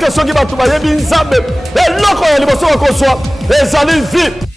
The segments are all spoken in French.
que soki bato bayebi nzambe eloko ya liboso bakozwa ezali vie.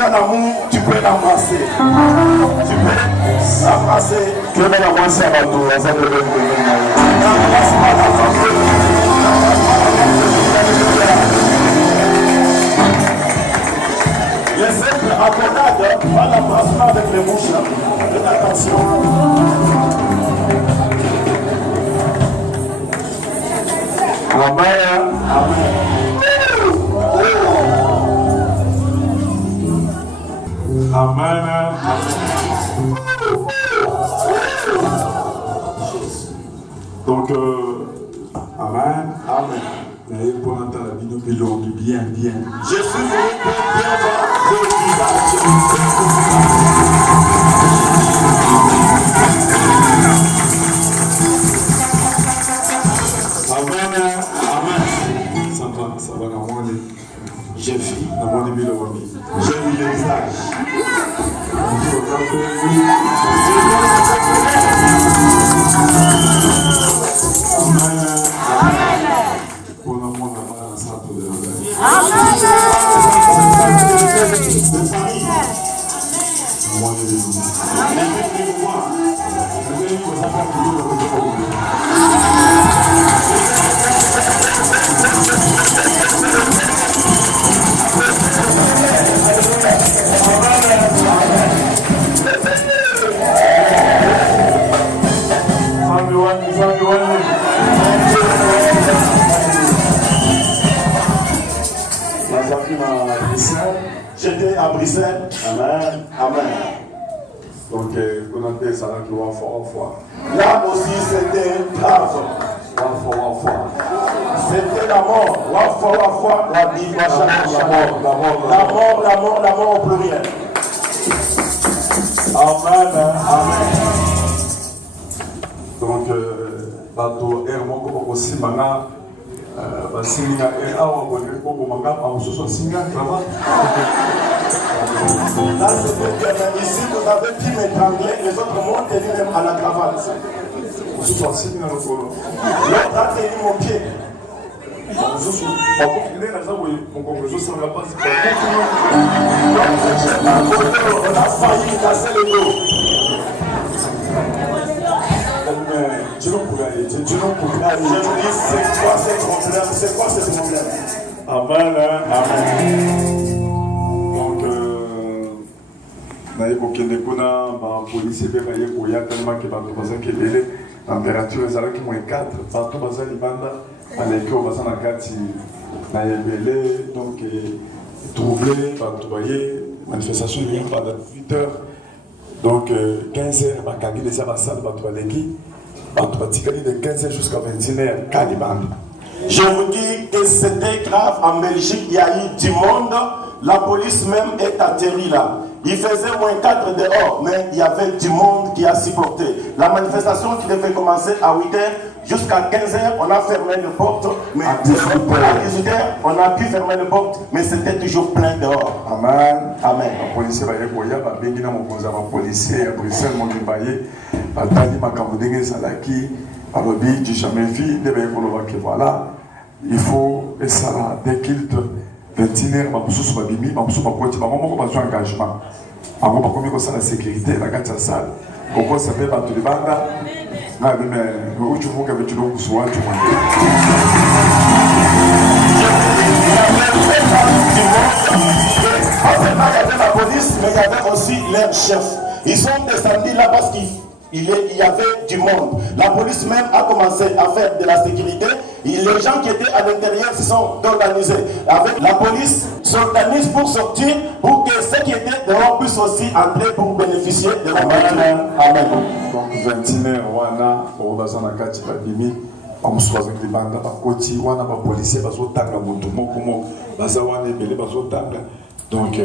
ton amour, tu peux l'embrasser. Tu peux l'embrasser. Tu peux l'embrasser à ma tour. Ça peut être n'embrasse pas ta famille. Les simples accolades, pas l'embrassement avec les bouches. Faites attention. Amen. Amen. Amen. Donc, Amen. Amen. Et pour entendre la vidéo, bien. Je suis venu pour bien voir vos visages. Amen. Amen. Ça va, J'ai vu. J'ai vu les visages. J'étais à Bruxelles. Amen. Amen. Donc, on a fait ça là qui va fort. Là aussi, c'était grave. C'était la mort. La mort au pluriel. Amen. Donc, bateau air moko aussi maintenant. Basinga et awa bonne koko manga amususu singa vraiment. Ici, vous avez pu m'étrangler, les autres m'ont tenu même à la cravate. Mususu singa no kolo. L'autre a tenu mon pied. Mususu bako kile na za boye mon congresso ça va pas. On a failli casser le dos. Dieu nous pourra aider. Je me dis, c'est quoi ce problème? Amen. Donc, naye kokende kuna bapolisi mpe baye koya tellement ke bato bazaki ebele température ezalaki -4 bato baza libanda baleki oyo baza na kati na ebele donc trouble bato baye manifestation elingi pendant 8 heures donc 15 heures bakangi déjà basale bato baleki bato batikali de 15 heures jusqu'à 21 heures ka libanda. Je vous dis que c'était grave en Belgique, il y a eu du monde, la police même est atterrie là. Il faisait -4 dehors, mais il y avait du monde qui a supporté. La manifestation qui devait commencer à 8 h jusqu'à 15 h, on a fermé les portes, mais à 18 h, on a pu fermer les portes, mais c'était toujours plein dehors. Amen. Amen. La police va y avoir bengi na mokonzi ya policier à Bruxelles mon baye batali makambo ndenge salaki alobi du jamais vu de ba ekoloba que voilà il faut esala dès qu'il te 21h bamususu babimi bamususu bakoti bango moko bazwa engagement bango bakomi kosala sécurité na kati ya salle kokosa mpe bato libanda na bime uchuvuka betilo kusuwa chuma. Pas seulement il y avait la police, mais il y avait aussi leur chef. Ils sont descendus là parce qu'il y avait du monde. La police même a commencé à faire de la sécurité. Et les gens qui étaient à l'intérieur se sont organisés. Avec la police s'organise pour sortir, pour que ceux qui étaient dehors puissent aussi entrer pour bénéficier de la voiture. Amen. Donc 21h, wana, on va s'en akati babimi. bamususu bazaki libanda bakoti wana bapolisier bazotanga moto moko moko baza wana ebele bazotanga donc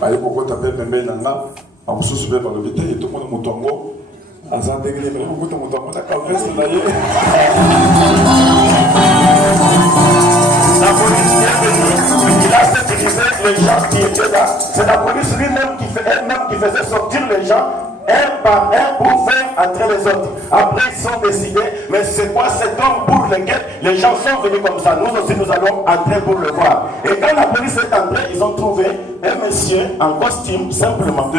baye kokota mpe pembeni na nga bamosusu mpe balobi te ye tomona moto yango aza ndenge nini baye kokota moto yango na kavese na ye. La police est venue, il a sécurisé les gens qui étaient là. C'est la police lui-même qui faisait sortir les gens. Et un par un pour faire entrer les autres. Après, ils sont décidés, mais c'est quoi cet homme pour lequel les gens sont venus comme ça? Nous aussi, nous allons entrer pour le voir. Et quand la police est entrée, ils ont trouvé un monsieur en costume, simplement.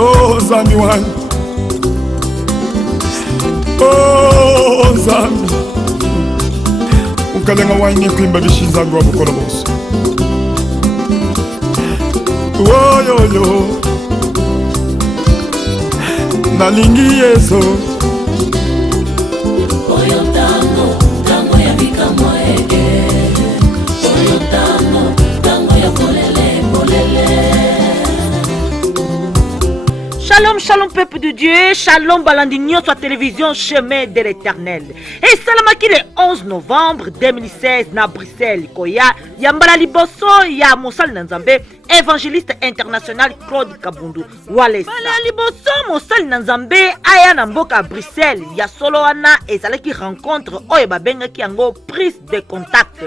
Oh, Zambi one. Oh, Zambi. Ukalenga wine kwimba bishinza ngo bukora bose. Oh yo yo. Nalingi yeso. Oyo tango ya bikamo ege. Oyo tango ya polele polele. Shalom, shalom peuple de Dieu, shalom balandignon sur la télévision Chemin de l'Éternel. Et salamaki le 11 novembre 2016 na Bruxelles, koya yambala liboso ya Mosal Nanzambe, évangéliste international Claude Kabundu Wales. Bala liboso Mosal Nanzambe aya na mboka Bruxelles, ya solo wana ezalaki rencontre oyo babengaki yango prise de contact.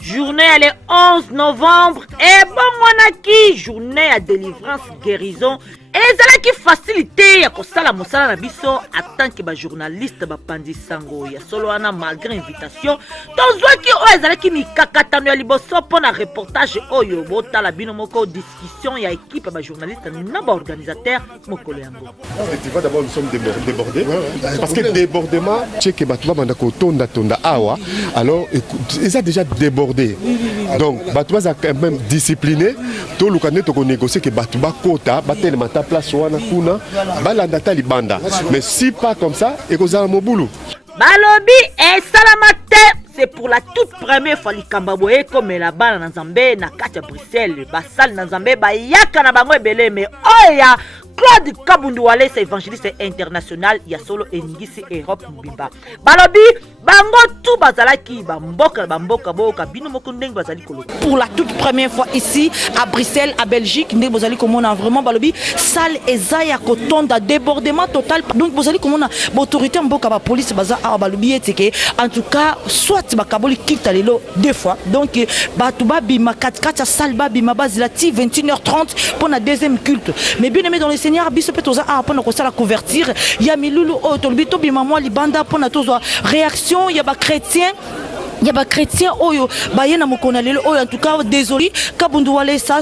Journée elle est 11 novembre et bon monaki journée à délivrance guérison ezalaki facilité ya kosala mosala na biso en tant que journaliste bapandi sango ya solo wana malgré invitation tozwaki oyo ezalaki mikakatano ya liboso mpona reportage oyo botala bino moko discussion ya équipe ya journaliste na baorganisateur mokolo yango. Effectivement, d'abord nous sommes débordés parce que débordement c'est que batouba mandako tonda awa alors ils ont déjà débordé donc batouba a quand même discipliné tout le candidat to négocier que batouba kota batel mata place wana kuna balanda ta libanda mais si pas comme ça et kozala mobulu balobi et salamate. C'est pour la toute première fois likamba boye comme la bana na Nzambe na kati ya Bruxelles basal na Nzambe ba yaka na bango ebele mais oya Claude Kabundu Wales évangéliste international ya solo engisi Europe mbimba balobi bango tout bazalaki bamboka boka bino moko ndenge bazali kolo. Pour la toute première fois ici à Bruxelles à Belgique ndenge bozali komona vraiment balobi salle ezaya kotonda débordement total donc bozali komona autorité mboka ba police baza a balobi eteke en tout cas soit bakaboli kita lelo deux fois donc batuba bima 4 salle bima bazila ti 21h30 pour la deuxième culte mais bien aimé dans le Seigneur biso petoza a pour ko sala convertir ya milulu o tolbi to bima moi libanda pour na tozo réaction ya ba chrétien. Il y a des chrétiens oyo bayena mokona lelo oyo en tout cas désolé Kabundu Wales ça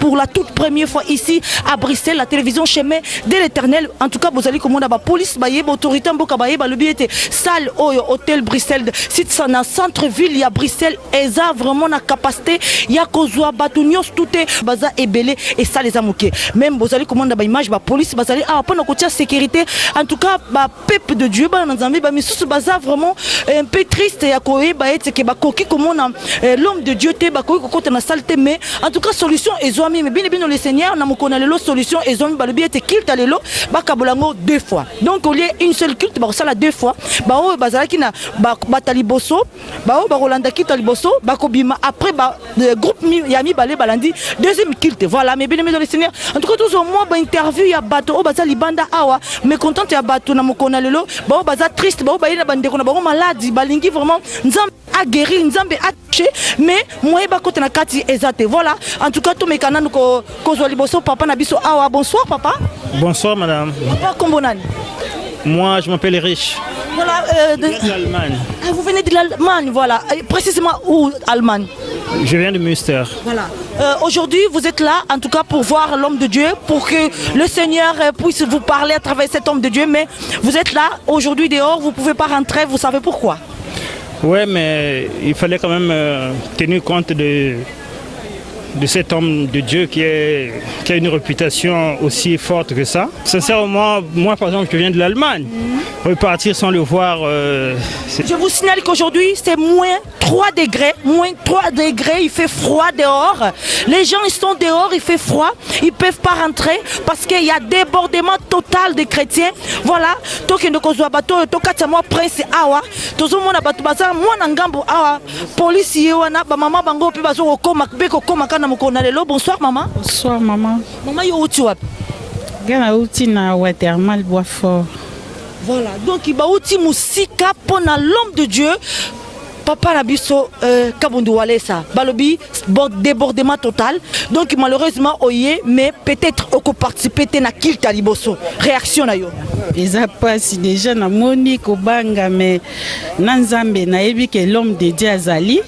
pour la toute première fois ici à Bruxelles la télévision Chemin de l'Éternel en tout cas vous allez comme on a ba police baye ba autorité mboka baye ba lobi était salle oyo hôtel Bruxelles site ça na centre ville il y a Bruxelles eza vraiment na capacité il y a kozwa batunios touté baza ebelé et ça les amoké même vous allez commander ba image ba police bazali a pas na côté sécurité en tout cas ba peuple de Dieu ba nzambi ba misusu baza vraiment un peu triste ya koye ba que bakoki comme on a l'homme de Dieu te bakoki kokota na saleté mais en tout cas solution ezoami mais bien le Seigneur na mokona lelo solution ezoami ba le bien te culte lelo bakabolango deux fois donc au lieu une seule culte ba sala deux fois ba o bazalaki na ba bataliboso ba o ba rolanda kita liboso bakobima après ba groupe yami balé balandi deuxième culte voilà mais bien le Seigneur en tout cas tous au moins ba interview ya bato o bazali banda awa mais content ya bato na mokona lelo ba o baza triste ba o ba ina bandeko na ba maladie balingi vraiment nzam a guéri nzambe a touché mais moi ba côté na kati ezate voilà en tout cas tout mes canaux ko zo liboso papa na biso awa bonsoir papa. Bonsoir madame. Papa Kombonani. Moi je m'appelle Rich. Voilà de l'Allemagne. Ah, vous venez de l'Allemagne voilà précisément où Allemagne? Je viens de Münster. Voilà. Aujourd'hui vous êtes là en tout cas pour voir l'homme de Dieu pour que le Seigneur puisse vous parler à travers cet homme de Dieu mais vous êtes là aujourd'hui dehors vous pouvez pas rentrer vous savez pourquoi? Ouais, mais il fallait quand même tenir compte de cet homme de Dieu qui a une réputation aussi forte que ça. Sincèrement, moi par exemple, je viens de l'Allemagne. Repartir sans le voir... Je vous signale qu'aujourd'hui, c'est moins 3 degrés. Moins 3 degrés, il fait froid dehors. Les gens, ils sont dehors, il fait froid. Ils ne peuvent pas rentrer parce qu'il y a débordement total des chrétiens. Voilà. Prince Awa. Police, maman bango, puis bazo koma, beko koma kana na mokona lelo. Bonsoir maman. Bonsoir maman. Maman yo uti wapi? Gana uti na Watermal Boisfort. Voilà, donc il va uti musika pour l'homme de Dieu. Papa Nabiso Kabundu Walesa Balobi débordement total. Donc malheureusement oye mais peut-être au participer na kill taliboso. Réaction na yo. Eza passe déjà na moni ko banga mais nanzambe na yebi que l'homme de Dieu azali.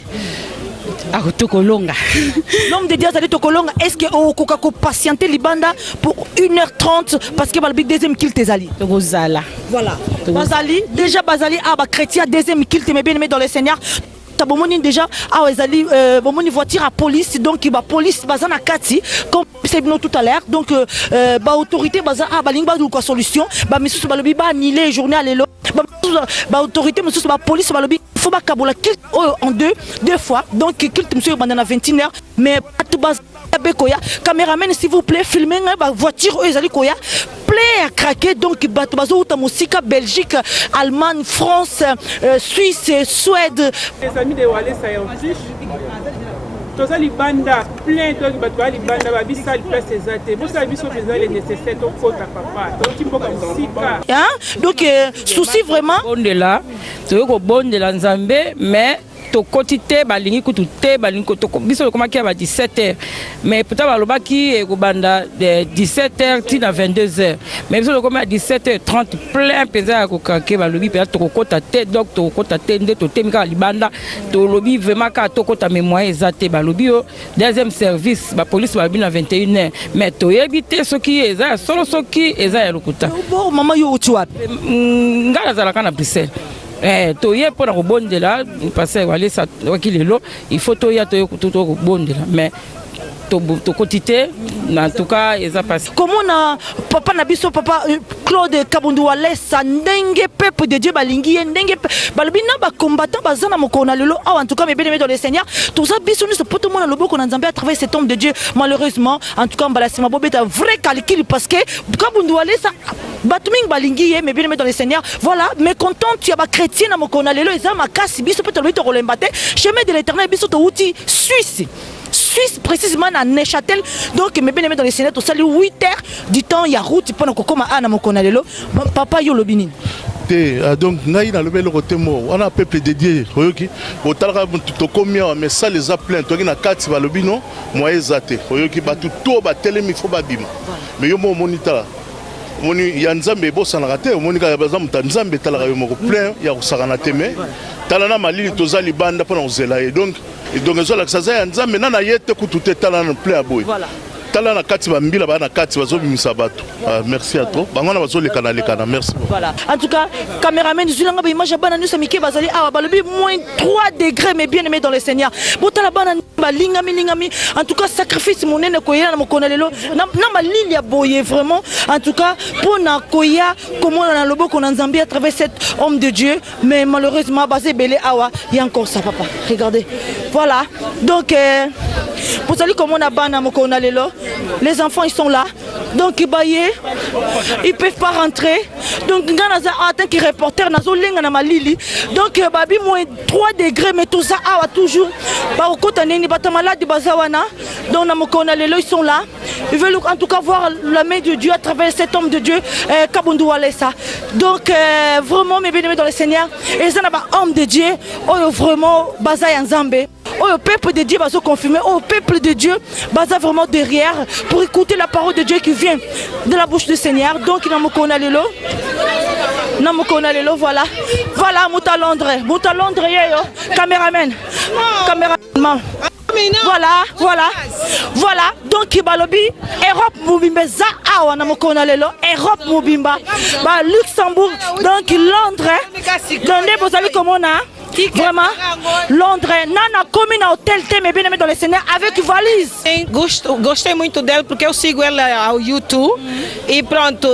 L'homme de Dieu Azali Tokolonga, est-ce que au Coca patienter Libanda pour 1h30 parce que Balbi deuxième kill Tezali? Voilà. Bazali, déjà Bazali a chrétien deuxième kill mais bien aimé dans les seigneurs. Tabomoni déjà a Azali bomoni voiture à police donc il va police bazana kati comme c'est bien tout à l'heure donc ba autorité baza a balingba du quoi solution ba monsieur balobi ba annuler journée à l'élo ba autorité monsieur ba police balobi faut ba kabola kill en deux fois donc kill monsieur bandana 21h mais tout bas Bekoya, caméraman s'il vous plaît, filmez la voiture Ezali Koya, plaît à craquer donc Batubazo Tamusika, Belgique, Allemagne, France, Suisse, Suède. Les amis de Walais ça y est tous les bandas plein de batouas les bandas va bien ça place exact vous savez sur les nécessaires au côté papa donc il faut comme sika donc souci vraiment bon de là tu veux bon de la Nzambe mais to quotité balingi kututé balingi to biso comme qui a 17h mais peut-être baloba qui ko banda de 17h tina 22h mais biso comme à 17h30 plein pesa ko kanke balobi peut-être to kota té donc to kota té ndé to temika libanda to lobi vraiment ka to kota mémoire exacte balobi deuxième service ba police balobi na 21h mais to éviter ce qui est ça solo ce qui est ça lokuta bon maman yo uti wapi ngala zala kana Bruxelles toye pour rebondir parce que il faut toya to rebondir mais to quotité en tout cas ils a passé comment na papa Nabiso papa Claude Kabundu Walesa ndenge peuple de Dieu balingi ndenge balobi na ba combattant bazana mokona lelo en tout cas mais bien aimé dans le Seigneur tout ça biso nous poto mona loboko na Nzambe à travers cet homme de Dieu malheureusement en tout cas mbalasima bobeta vrai calcul parce que Kabundu Walesa batuming balingi mais bien aimé dans le Seigneur voilà mais content tu as ba chrétien na mokona lelo eza makasi biso poto lobi to rolembate chemin de l'éternel biso to outil Suisse précisément à Neuchâtel donc mais bien aimé dans les Seigneurs tout ça 8h du temps il y a route pendant que comme ana mokona lelo papa yo lobini donc ngai na lobelo côté mo on a peuple dédié oyoki otalaka to komia mais ça les a plein to na kati ba lobino moi ezate oyoki batu to ba telemi fo ba bima mais yo mo monita moni ya Nzambe bosana raté moni ka baza Nzambe talaka yo moko plein ya kusakana teme talana malili toza libanda pona ozela et donc ezola ça za Nzambe nana yete kutute talana plein aboy talana kati ba mbila ba na kati bazobimisa bato merci à toi bangona bazoleka na lekana merci voilà en tout cas caméraman zulanga ba image bana nous samiki bazali awa balobi moins 3 degrés mais bien aimé dans le Seigneur botala bana ba lingami en tout cas sacrifice monene koyela na mokona lelo na malili ya boye vraiment en tout cas pour na koya comment na loboko na Nzambe à travers cet homme de Dieu mais malheureusement basé belé awa il y a encore ça papa regardez voilà donc vous allez comment na bana mokona lelo les enfants ils sont là donc ils peuvent pas rentrer donc ngana en tant que reporter nazo lenga na malili donc babi moins 3 degrés mais tout ça awa toujours ba okota neni bata malade bazawana donc na mokona lelo ils sont là ils veulent en tout cas voir la main de Dieu à travers cet homme de Dieu Kabundu Walesa donc vraiment mes bien-aimés dans le Seigneur et ça na ba homme de Dieu oh vraiment baza ya Nzambe au peuple de Dieu va se confirmer au peuple de Dieu baza vraiment derrière pour écouter la parole de Dieu qui vient de la bouche du Seigneur donc il mokona lelo voilà Mouta Londres yo caméraman voilà donc balobi Europe mobimba za awa na mokona lelo Europe mobimba ba Luxembourg donc Londres donc bozali komona vraiment Londres nana commune hôtel mais bien aimé dans le Seigneur avec valise gostei muito dela porque eu sigo ela ao YouTube e pronto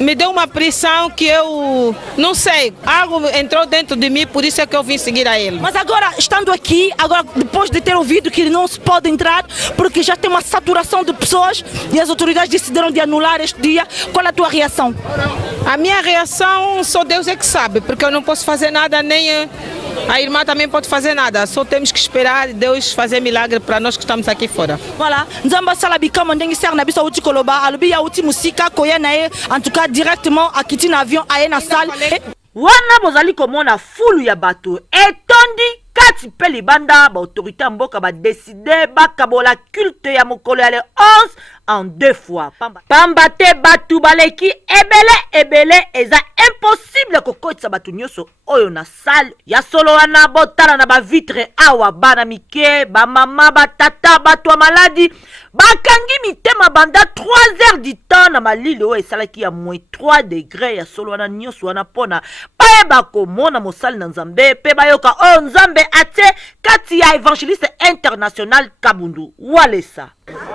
me deu uma pressão que eu não sei, algo entrou dentro de mim, por isso é que eu vim seguir a ele. Mas agora, estando aqui, agora depois de ter ouvido que ele não se pode entrar, porque já tem uma saturação de pessoas e as autoridades decidiram de anular este dia, qual é a tua reação? A minha reação, só Deus é que sabe, porque eu não posso fazer nada, nem A irmã também pode fazer nada, só temos que esperar Deus fazer milagre para nós que estamos aqui fora. Voilà, nzamba sala bikama ndenge ser na biso uti koloba alobi ya uti musika koya na ye en tout cas directement akiti na avion aye na salle. Wana bozali komona fulu ya bato etondi kati pe libanda ba autorité mboka ba décider bakabola culte ya mokolo ya le 11 en 2 fois. Pamba te batu baleki ebele eza impossible kokotisa batu nyoso oyo na salle ya solo wana botala na ba vitre awa bana mike ba mama ba tata batu wa maladi bakangi mitema banda 3 heures du temps na malili oyo esalaki ya -3 degré ya solo wana nyoso wana pona paye bakomona mosali na nzambe pe bayoka oyo nzambe ate kati ya évangéliste international Kabundu Walesa.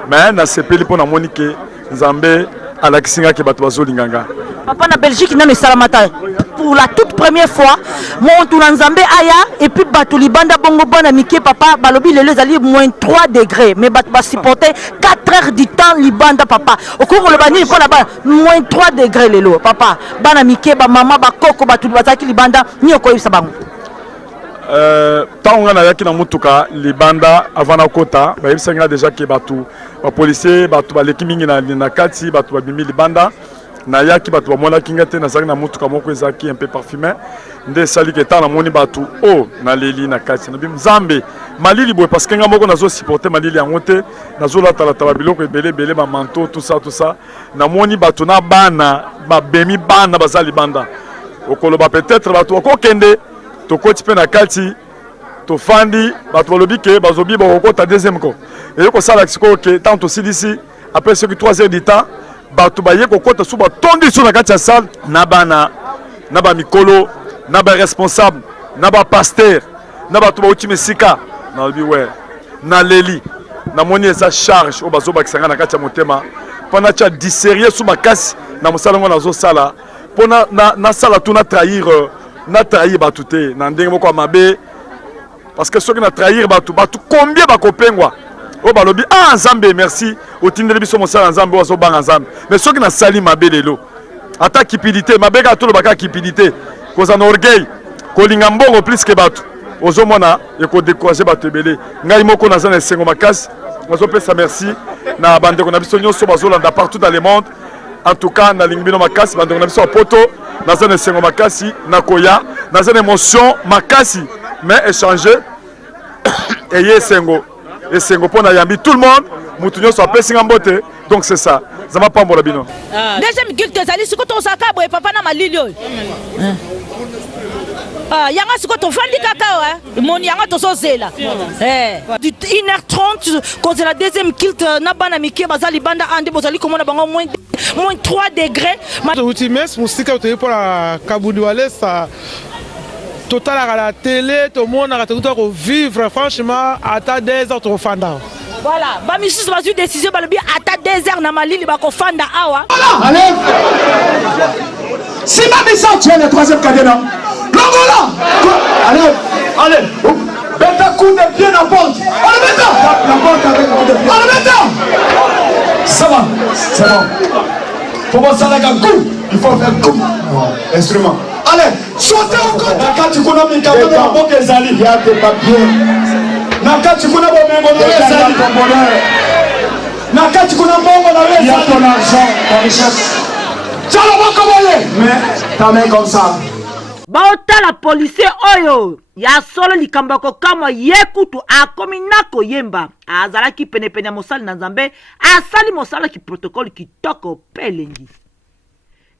Mais na sepeli pona monike nzambe alakisinga ke bato bazolinganga. Papa na Belgique na salamata pour la toute première fois mon tour nzambe aya et puis bato libanda bongo bana mike papa balobi lelo ezali -3 degrés mais bato ba supporter 4 heures du temps libanda papa okoko le bani pona ba -3 degrés lelo papa bana mike ba mama ba koko bato bazaki libanda ni okoyisa bango. Tant on a yaki na mutuka libanda avant na kota ba yebisanga déjà ke batu ba policier batu ba leki mingi na kati batu ba bimi libanda na yaki batu ba mona kingate na zaki na mutuka moko ezaki un peu parfumé nde sali ke tant na moni batu o na leli na kati na bim Nzambe malili boy parce que nga moko nazo supporter malili yango te nazo la tala tala biloko ebele ba manteau tout ça na moni batu na bana ba bemi bana bazali banda okolo ba peut-être batu okokende to koti pe na kati to fandi bato balobi ke bazobi bokota deuxième ko et ko sala siko ke tant aussi d'ici après ce que 3 heures du temps bato ba ye ko kota suba tondi sur na kati ya salle na bana na ba mikolo na ba responsable na ba pasteur na bato ba uti mesika na bi ouais na leli na moni esa charge o bazo bakisanga na kati ya motema pona cha disérier sous makasi na mosala ngo nazo sala pona na sala tout na trahir na trahir batu te na ndenge moko mabe parce que ceux qui na trahir batu combien ba kopengwa o balobi ah Nzambe merci otindeli biso mosala Nzambe wazo banga Nzambe mais ceux qui na sali mabe lelo ata cupidité mabe ka tolo baka cupidité koza na orgueil kolinga mbongo plus que batu ozo mona e ko décourager batu ebele ngai moko na zana sengo makasi wazo pesa merci na bandeko na biso nyonso bazolanda partout dans le monde. En tout cas, na lingbino makasi bandeko na biso poto naza na sengo makasi na koya naza na émotion makasi mais échanger et sengo pona yambi tout le monde mutu nyonso apesinga mbote donc c'est ça zama pambola bino deuxième guilte ezali siko to saka boye papa na malili oyo yanga siko to fandi kaka moni yanga to sozela 1h30 cause la deuxième guilte na bana mike bazali banda ande bozali komona bango -3 degrés ultimes musika to pour la Kabundu Walesa total à la télé tout le monde a tout vivre franchement à ta 2 heures to fanda. Voilà, ba misusu bazu décision balobi ata 2 heures na malili bako fanda awa. Allez. Si ma mission tient le 3e cadenas. Longola. Allez. Mets un coup de pied dans la porte. On le met là. La porte avec un coup de pied. On le met là. Ça va. C'est bon. Pour moi ça là un coup. Il faut faire coup. Instrument. Allez, sautez encore. Nakati kuna mikabo na boke ezali. Il y a des papiers. Nakati kuna bomengo na ezali. Nakati kuna mbongo na ezali. Il y a ton argent, ta richesse. Tchalo bakoboye. Mais ta main comme ça. Baotala policier oyo ya solo likambo kokama yekutu akomi nako yemba azalaki penepene mosali na Nzambe asali mosala ki protocole kitoko pelengi.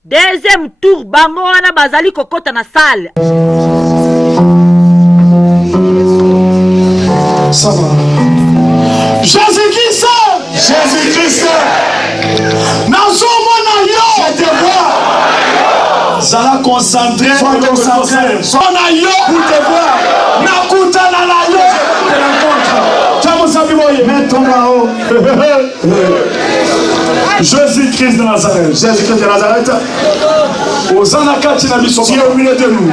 Deuxième tour bango wana bazali kokota na salle. Ça va. Jésus-Christ. Jésus-Christ. Nazomona yo. Je te vois. Zala concentré. Sois concentré. Sona yo. Pour te voir. Nakuta na la yo. Je te rencontre. Tamo sabiboye. Mets ton là-haut. Jésus-Christ de Nazareth. Jésus-Christ de Nazareth. Osana kati na biso. Qui est au milieu de nous.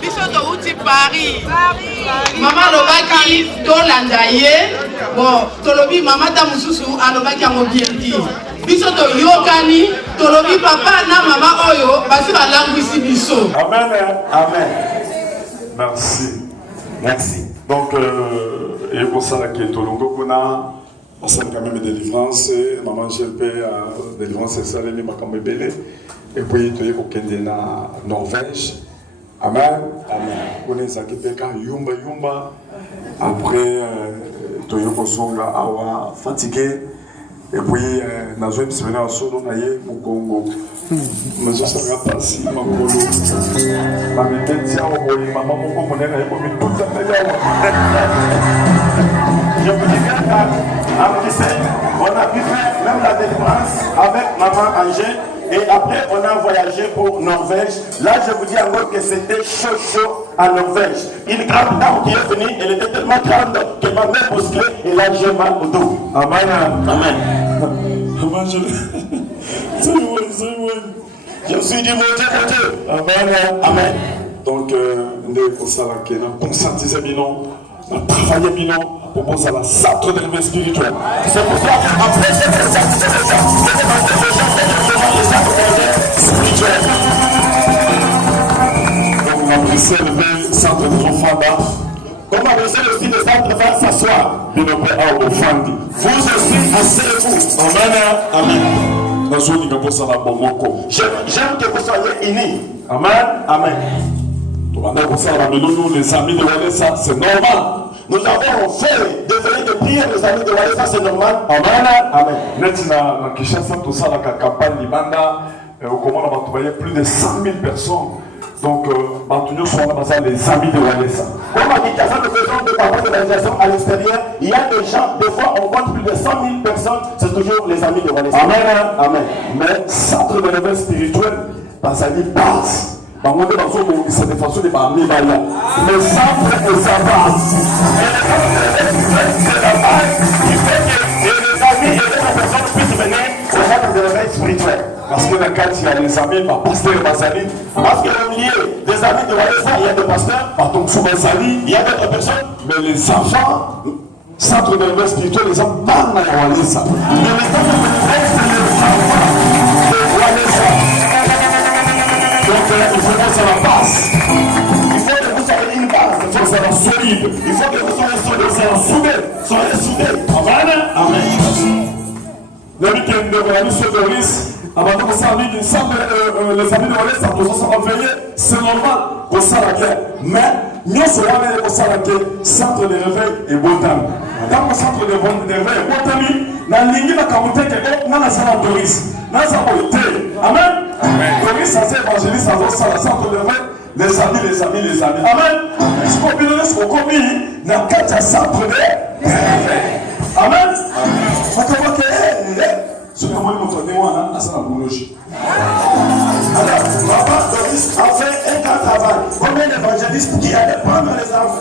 biso touti Paris. Mama alobaki tolanda ye. Bon, tolobi mama ta mususu alobaki yango bien dit. Biso toyokani, tolobi papa na mama oyo basi balangwisi biso. Amen, amen. Merci. Donc, et pour ça, qui est au Longo, on a quand même des délivrances. Maman GLP a délivrance sexuelle, mais ma belle. Et puis, tu es au Kenya, Norvège. Amen. On est à Québec, Yumba. Après, tu es au Songa, Awa, fatigué. Et puis, nous avons une semaine à Solo, au Congo. Mais je ne sais pas si ma colo. Ma météo, ma maman, mon père, tout à je vous dis qu'à Bruxelles, on a pu faire même la délivrance avec maman Angèle. Et après, on a voyagé pour Norvège. Là, je vous dis encore que c'était chaud à Norvège. Une grande dame qui est venue, elle était tellement grande que ma mère bousculée et là, j'ai mal au dos. Amen. Je suis du mon Dieu. Amen. Donc, nous avons conscientisé Minon, nous avons travaillé Minon pour poser la centre de l'éveil spirituel. C'est pour ça qu'après cette conscientisation, donc, on a pris le centre de enfants là. Comme on a aussi le centre va s'asseoir. Vous aussi, asseyez-vous. Amen. J'aime que vous soyez unis. Amen. Les amis de Walesa, c'est normal. Nous avons fait devenir de prier les amis de Walesa, c'est normal. Amen. Maintenant, la Kinshasa, tout ça, la campagne Libanda, comment on va trouver plus de 100 000 personnes. Donc, nous sommes les amis de Walesa. Comme à Kinshasa, nous faisons des campagnes d'évangélisation à l'extérieur. Il y a des gens, des fois, on compte plus de 100 000 personnes, c'est toujours les amis de Walesa. Amen. Mais, centre de réveil spirituel, ça dit base. C'est des façons de parler. Mais centre et sa base. Et les centres de la base, il fait que les amis et les personnes puissent venir au centre de réveil spirituel. Parce que quand il y a les amis, par pasteur Bazali, parce qu'au milieu des amis de Walesa, il y a des pasteurs, par ton Bazali, il y a d'autres personnes, mais les enfants, centre de réveil spirituel, les enfants parlent à Walesa. Mais les centres de réveil, c'est les enfants de Walesa. Donc il faut que ça la passe. Il faut que vous soyez une base, il faut que ça soit solide. Il faut que vous soyez soudés. Amen. Le week-end de la mission de Riz, avant que vous saviez qu'il semble les amis de Walesa, pour ça veiller, c'est normal pour ça la guerre. Mais nous sommes pour ça la guerre, centre de réveil et bon temps. Dans le centre de réveil et bon temps, dans la ligne de la communauté, nous avons la Doris. Nous avons été. Amen. Doris, ça c'est évangéliste, ça va la centre de réveil. Les amis. Amen. Ce qu'on peut donner, ce qu'on commis, dans le centre de réveil. Amen. Ce que moi, je me moi, c'est la boulogie. Alors, papa Doris a fait un grand travail. Comme un évangéliste qui allait prendre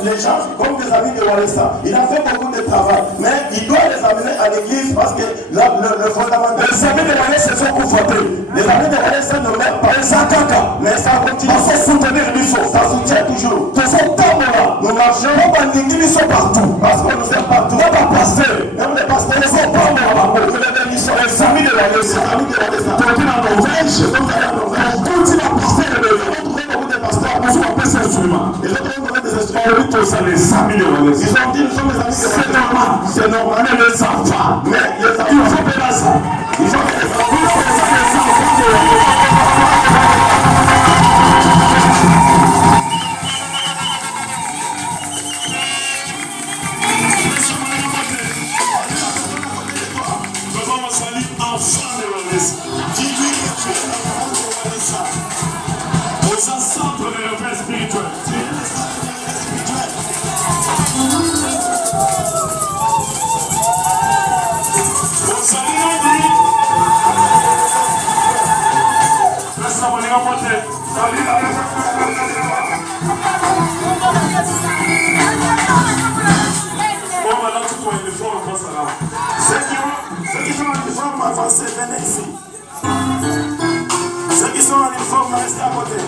les gens comme des amis de Walesa. Il a fait beaucoup de travail. Mais il doit les amener à l'église parce que le fondamental. Les amis de Walesa sont confortés. Les amis de Walesa ne meurent pas. Ça caca. Mais ça continue. Ça soutenir l'issue. Ça soutient toujours. Tous ces temps-là, nous marchons. Nous sommes partout. Parce qu'on nous aime partout. On va passer. Même les pasteurs ne sont pas morts. Les amis de Walesa. Les amis de Walesa. Continue à Norvège. Continue à passer. Des pasteurs, nous sommes appelés ces instruments. Les autres ont donné des instruments. Les amis de Walesa. Ils ont dit, nous sommes les amis de Walesa. C'est normal. C'est normal. Mais les enfants. Mais les enfants. Il faut payer ça. Il faut payer ça. Ceux qui sont en uniforme, avancez, venez ici. Ceux qui sont en uniforme, restez à côté.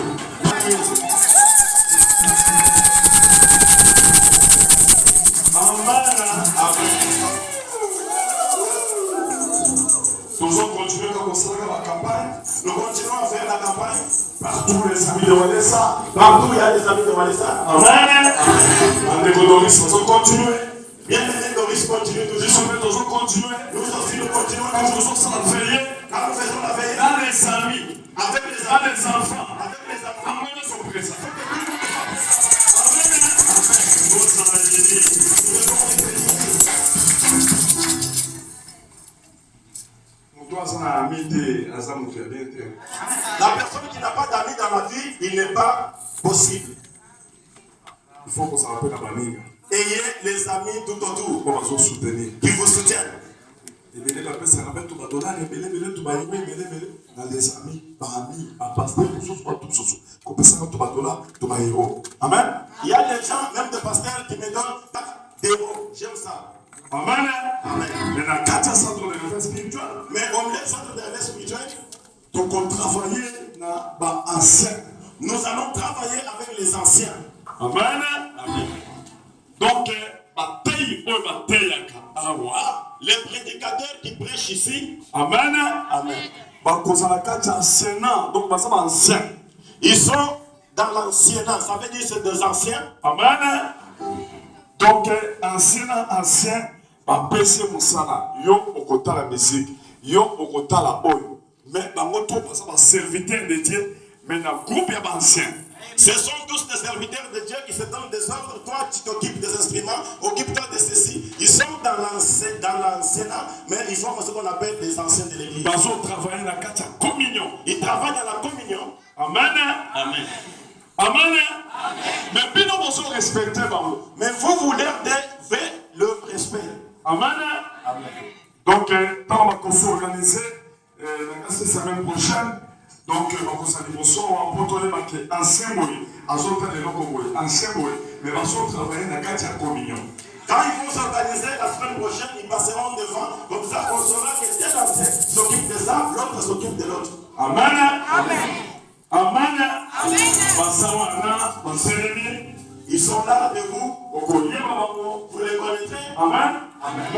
les amis de Walesa. Amen. Rendez-vous Doris, on continue. Bien-aimé Doris, continue toujours. Nous aussi, nous continuons quand nous faisons la veille. Dans les amis, Avec les dans les enfants, Avec les enfants. Amen sont présents. La personne qui n'a pas d'amis dans la vie, il n'est pas possible. Il faut qu'on s'en rappelle à Baninga. Ayez les amis tout autour On va se soutenir. qui vous soutiennent. Dans les amis, pasteur, Amen. Il y a des gens, même des pasteurs, qui me donnent des mots. J'aime ça. Amen. Amen. Mais dans 4 centres de réveil spirituel, Mais au milieu des centres de réveil spirituel, donc on travaille dans anciens. nous allons travailler avec les anciens. Amen. Amen. Donc, Les prédicateurs qui prêchent ici, Amen. Amen. Donc, ancien. Ils sont dans l'ancien, ça veut dire c'est des anciens. Amen. Donc, ancien, PC Moussala, yo okota la musique, yo okota la oyo. Mais dans votre serviteur de Dieu, mais dans le groupe, il y a ancien. Ce sont tous des serviteurs de Dieu qui se donnent des ordres. Toi, tu t'occupes des instruments, occupe-toi de ceci. Ils sont dans l'ancienat, mais ils font ce qu'on appelle les anciens de l'église. Ils travaillent dans la communion. Ils travaillent dans la communion. Amen. Amen. Amen. Mais puis nous devons respecter. Mais vous devez le respect. Amen. Amen. Donc, quand on va s'organiser, la semaine prochaine, donc, on va s'organiser ancien moyen, ancien moyen, mais on va travailler dans la communion. Quand ils vont s'organiser la semaine prochaine, ils passeront devant, comme ça on saura que tel ancien s'occupe de ça, l'autre s'occupe de l'autre. Amen. Amen. Amen. Ils sont là debout. Vous les connaîtrez. Amen. Amen. Avec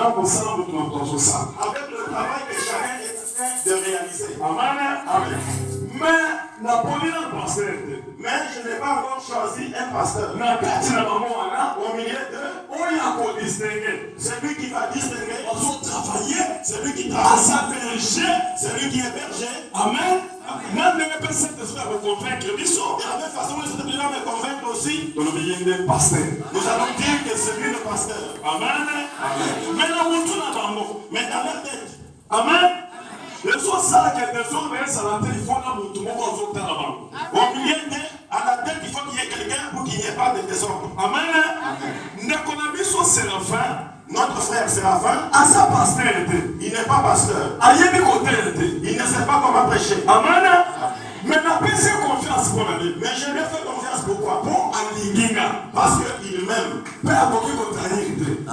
le travail que chacun est en train de réaliser. Amen. Amen. Mais je n'ai pas encore choisi un pasteur. Au milieu de celui qui va distinguer, celui qui travaille, celui qui est berger. Amen. De la même façon, le Saint-Esprit va me convaincre aussi. Nous allons dire que c'est lui le pasteur. Amen. Mais dans leur tête. Amen. Les autres salles que les autres restent à la tête, il faut la montre. Au milieu de, à la tête, il faut qu'il y ait quelqu'un pour qu'il n'y ait pas de désordre. Amen. Notre frère Séraphin, à sa pasteur, il n'est pas pasteur. Il ne sait pas comment prêcher. Amen. Mais la paix confiance pour la vie. Mais je lui ai fait confiance pourquoi? Parce qu'il m'aime. Il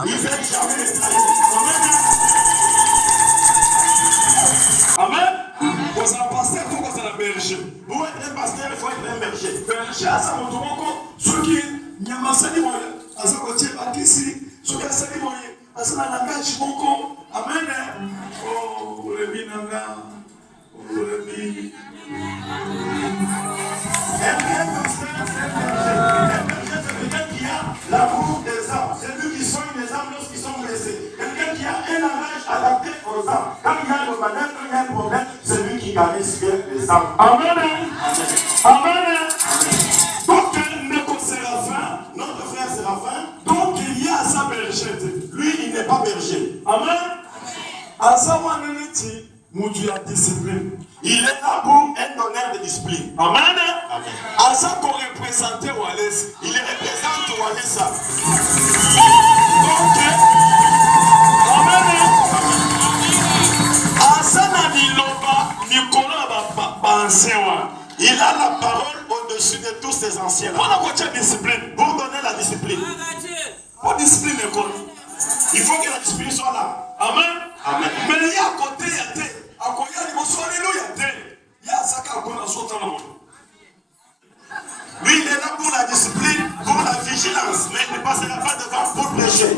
Il fait jamais les trahir. Amen. Vous êtes un pasteur, vous êtes un berger. Pour être un pasteur, il faut être un berger. Berger, à sa moto, ceux qui n'yamasani moyen, à sa côté, à Kissi, ceux qui asani moyen, à sa langage, Boko. Amen. Oh, vous le binanga. Vous le bin. Un pasteur, c'est quelqu'un qui a l'amour des âmes. C'est lui qui soigne les âmes lorsqu'ils sont blessés. Quelqu'un qui a un langage adapté aux âmes. Quand il y a le malheur, quand il y a un problème, c'est lui qui caresse bien les âmes. Amen. Amen. Donc, notre frère Séraphin, donc il y a sa berger. Lui, il n'est pas berger. Amen. À sa manette, Moutou a discipline. Il est là pour un honneur de discipline. Amen. Amen. À ça qu'on représente Wallace. Il représente Wallace. Donc, Amen. À ça n'a ni loba, ni kola il a la parole au-dessus de tous ces anciens. Pour la discipline. Pour donner la discipline. Pour discipline, il faut que la discipline soit là. Amen. Amen. Mais il y a à côté, il y a des. À côté, il y a ça qui a lui, il est là pour la discipline, pour la vigilance, mais il ne passera pas devant pour prêcher.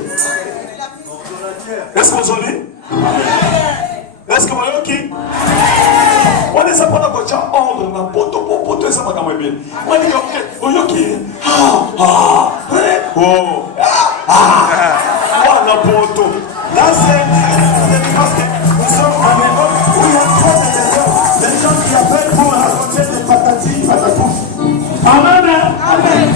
Est-ce que vous avez? Est-ce que vous avez ok? On est ça pour la ordre, la poto, ça va quand même bien. On est ok. Voilà poto. Là, c'est parce que nous sommes en Europe où il y a trop de gens qui appellent pour raconter des patatis, patatouf. Amen. Amen.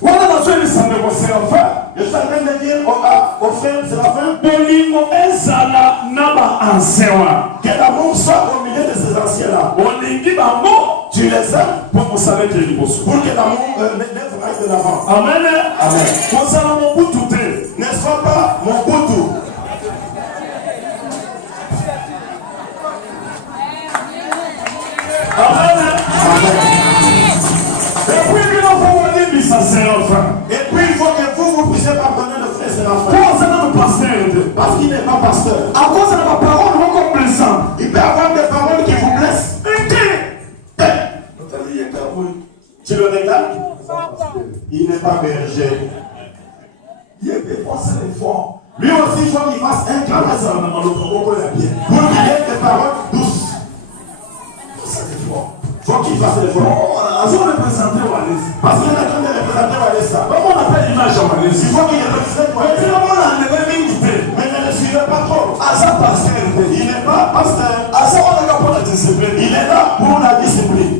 Voilà la chose, ça me Séraphin. Je suis en train de dire au frère Séraphin Bolingo ezala naba ancien. que l'amour soit au milieu de ces anciens-là. Olingi bango. Tu les aimes Pour que ça que les boss. pour que l'amour lève de l'avant. Amen. Amen. Pour ça, mon bout tout est. Ne sois pas mon boutou. Amen. Et puis, il faut dire que ça Séraphin. Et puis il faut que vous puissiez pardonner le frère Séraphin. Pour ça, notre pasteur. Parce qu'il n'est pas pasteur. À cause de ma parole, vous comprenez. Il peut avoir des paroles qui vous blessent. Tu le regardes? Il n'est pas berger. Il est fort. Lui aussi, il faut qu'il fasse un caractère pour qu'il ait des paroles douces. Il faut qu'il fasse l'effort. Parce qu'il est en train de représenter Walesa. Comment on appelle l'image à Walesa? Il faut qu'il représente Walesa. Mais ne le suivez pas trop. Il n'est pas pasteur. Il est là pour la discipline.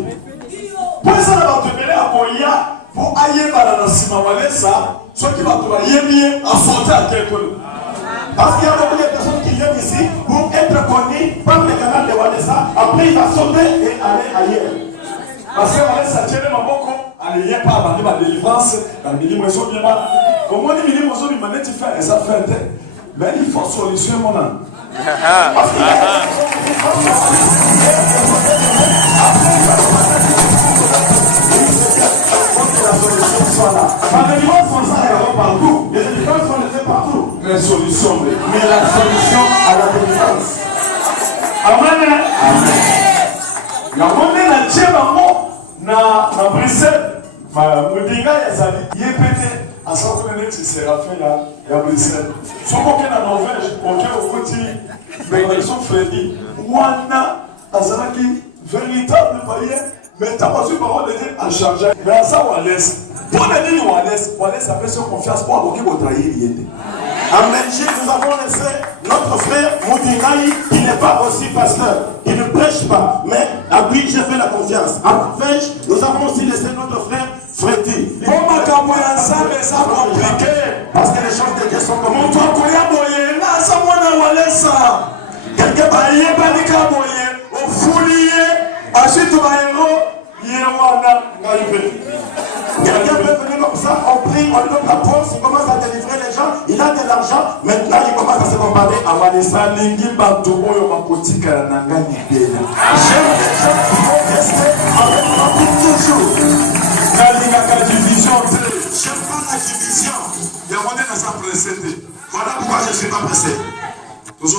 Pour ça, on va te mener à Boya pour aller à la Sima Walesa. Soit qui va te yémier à sauter à quelqu'un. Parce qu'il y a beaucoup de personnes qui viennent ici pour être connues par le canal de Walesa. Après, il va sauter et aller ailleurs. Parce que Walesa tient ma boko, allez, il n'y a pas de délivrance, dans le milieu maison bien mal. Comment les milieux maison bien mal, tu fais ça fait. Mais il faut solution, mon âme. Parce que la solution soit là. Les délivrances sont partout. Les délivrances sont laissées partout. Mais solution, mais la solution à la délivrance. Amen. La monnaie na tchébamo na Bruxelles. Ma mudinga ya zali yépété à sa connaître Séraphin ya Bruxelles. Son coquin na Norvège, coquin au côté, mais ils sont Freddy. Wana azalaki véritable païen. Mais t'as pas su parole de Dieu en charge. Mais à ça, Wallace. Pour le dire Wallace a fait son confiance pour avoir qu'il trahir. En Belgique, nous avons laissé notre frère Moudingaï, qui n'est pas aussi pasteur, qui ne prêche pas. Mais à lui, j'ai fait la confiance. En Norvège, nous avons aussi laissé notre frère Freddy. Parce que les choses de Dieu sont comme quelqu'un va y aller, au foulier, ensuite tu vas y quelqu'un peut venir comme ça, on prie, on donne la pause, il commence à délivrer les gens, il a de l'argent, maintenant il commence à se bombarder à Walesa. J'aime les gens qui vont rester avec moi pour toujours. J'aime pas la division. Voilà pourquoi je ne suis pas pressé. Nous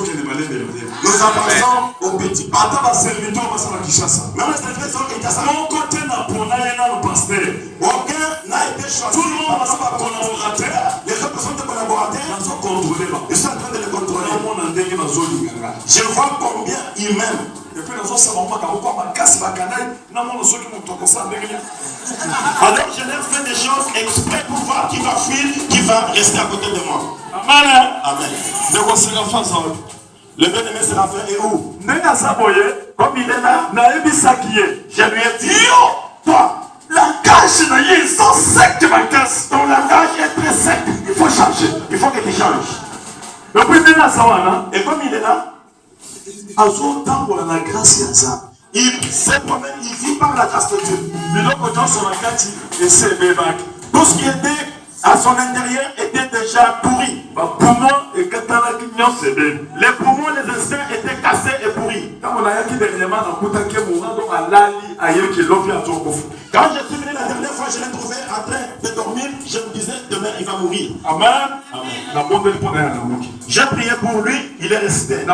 avançons au petit pas. Même les serviteurs sont Kinshasa. Mon côté n'a pas le pasteur. Aucun n'a été choisi. Tout le monde n'a pas collaborateur. Les autres sont des collaborateurs. Ils sont contrôlés. Ils sont en train de les contrôler. Je vois combien ils m'aiment. Et puis nous avons alors je leur fais des choses exprès pour voir qui va fuir, qui va rester à côté de moi. Amen. Amen. Le bien-aimé Séraphin est où? Comme il est là, je lui ai dit, toi, langage ils sont secs de ma casse. Ton langage est très sec. Il faut changer. Il faut que tu changes. Et comme il est là, il sait toi-même, il vit par la grâce de Dieu. Tout ce qui était à son intérieur était déjà pourri. Les poumons, les instincts étaient cassés et pourris. Quand je suis venu la dernière fois, je l'ai trouvé en train de dormir. Je me disais, demain il va mourir. Amen. J'ai prié pour lui, il est resté.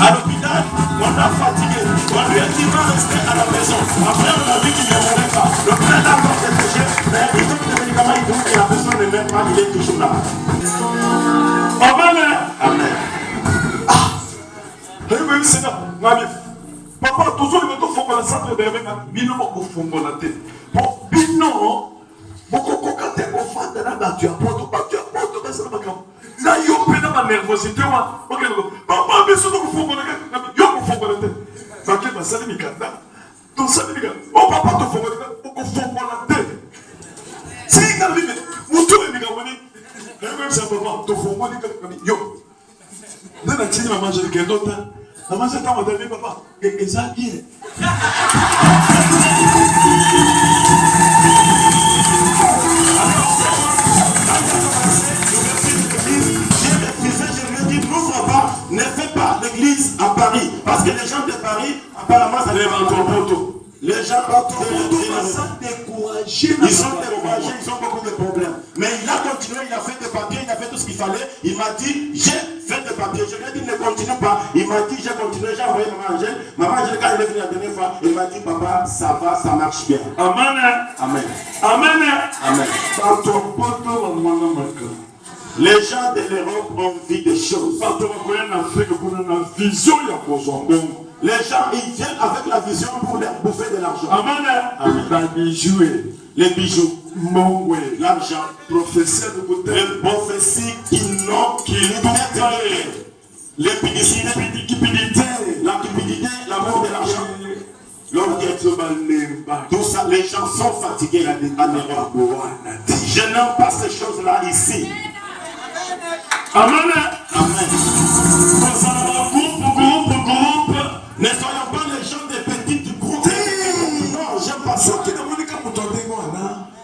à l'hôpital, on a fatigué. On lui a dit va rester à la maison. Après, on a vu qu'il ne mourait pas. Le frère a encore protégé, mais il donne des médicaments, il trouve que la personne ne meurt pas, il est toujours là. Amen. Amen. Même Seigneur, papa, toujours le faut qu'on centre de bino moko fongola te. Bon, bino moko kokate ko fanda na batu ya poto basa na makam. Na yo pena ma nervosité wa. OK, papa, beso ko fongola yo ko fongola te. Fake basali mikanda. To sali mikanda. Oh papa to fongola te. Si kalbi mutu ni ngamoni. Même ça papa to fongola yo. Nana tini maman je ke dota. Maman c'est quand on dit papa, et ça bien. Ne fais pas l'église à Paris. Parce que les gens de Paris, apparemment, ça les vend trop poto. Les gens sont découragés, ils ont beaucoup de problèmes. Mais il a continué, il a fait des papiers, il a fait tout ce qu'il fallait. Il m'a dit, j'ai fait des papiers. Je lui ai dit, ne continue pas. Il m'a dit, j'ai continué, j'ai envoyé Maman Angèle. Maman Angèle, quand il est venu la dernière fois, il m'a dit, papa, ça va, ça marche bien. Amen. Amen. Amen. Amen. Les gens de l'Europe ont vu des choses. Les gens, ils viennent avec la vision pour leur bouffer de l'argent. Amen. Amen. Les bijoux, l'argent, les prophéties qui n'ont les cupidité, la cupidité, l'amour de l'argent. Tout ça, les gens sont fatigués en Europe. Je n'aime pas ces choses-là ici. Amen. Amen. Ne soyons pas les gens des petits groupes. Non, j'aime pas ça.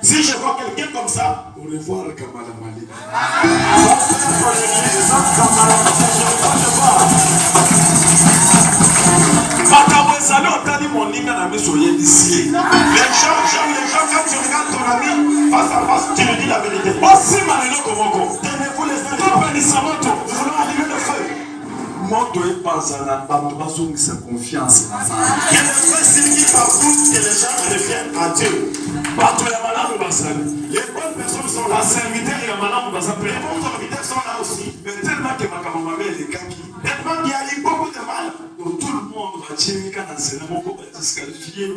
Si je vois quelqu'un comme ça, on le voit comme à la Mali. Les gens, quand tu regardes ton ami face à face, tu lui dis la vérité. Tenez-vous les uns. Nous voulons allumer le feu. Moto est pas à sa confiance. Que le feu signifie partout que les gens reviennent à Dieu. Les bonnes personnes sont là. Les bons serviteurs sont là aussi. Mais tellement que ma camarade est kaki. Tellement qu'il y a eu beaucoup de mal. Donc tout le monde va tirer quand l'enseignement va disqualifier.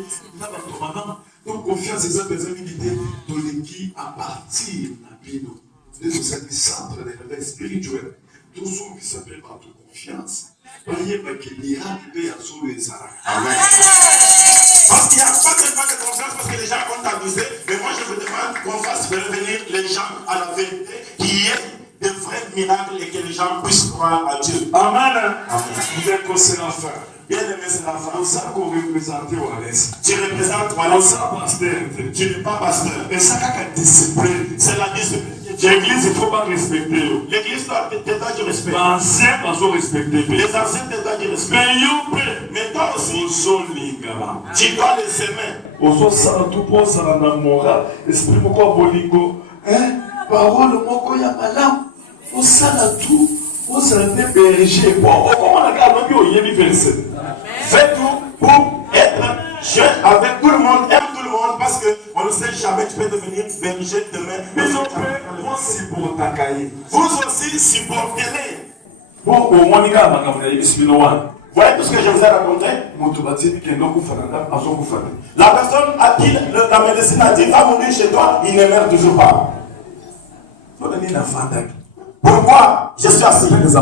Donc confiance des autres humilités dans l'équipe à partir de ce centre de réveil spirituel. Tout ce qui s'appelle par toute confiance. Voyez que miracle peut y les arts. Amen. Parce qu'il n'y a pas tellement de confiance parce que les gens vont t'abuser. Mais moi je vous demande qu'on fasse revenir les gens à la vérité, qui est de vrais miracles et que les gens puissent croire à Dieu. Amen. Vous êtes conseillé à faire. Bien aimé, c'est la femme. Ça qu'on représente Wallace. Tu représentes Wallace. Pasteur. Tu n'es pas pasteur. Et ça a discipline. C'est la discipline. L'église, il ne faut pas respecter. L'église doit du respect. Les anciens doivent respecter. Les anciens doivent du respect. Mais toi aussi, tu dois les aimer. Ozo sala tout pour sala na moral. Esprit moko bolingo. Parole moko ya malam. O sala tout. O sala te berger. Bon, comment on a gardé au yébi verset. Fais tout pour être jeune avec tout le monde, aime tout le monde, parce qu'on ne sait jamais, tu peux devenir berger demain. Mais on peut supporter. Vous aussi supportez-les. Bon, au moins, il y a un Vous voyez tout ce que je vous ai raconté? La personne à qui la médecine a dit va mourir chez toi, il ne meurt toujours pas. Pourquoi je suis assis? Dieu l'a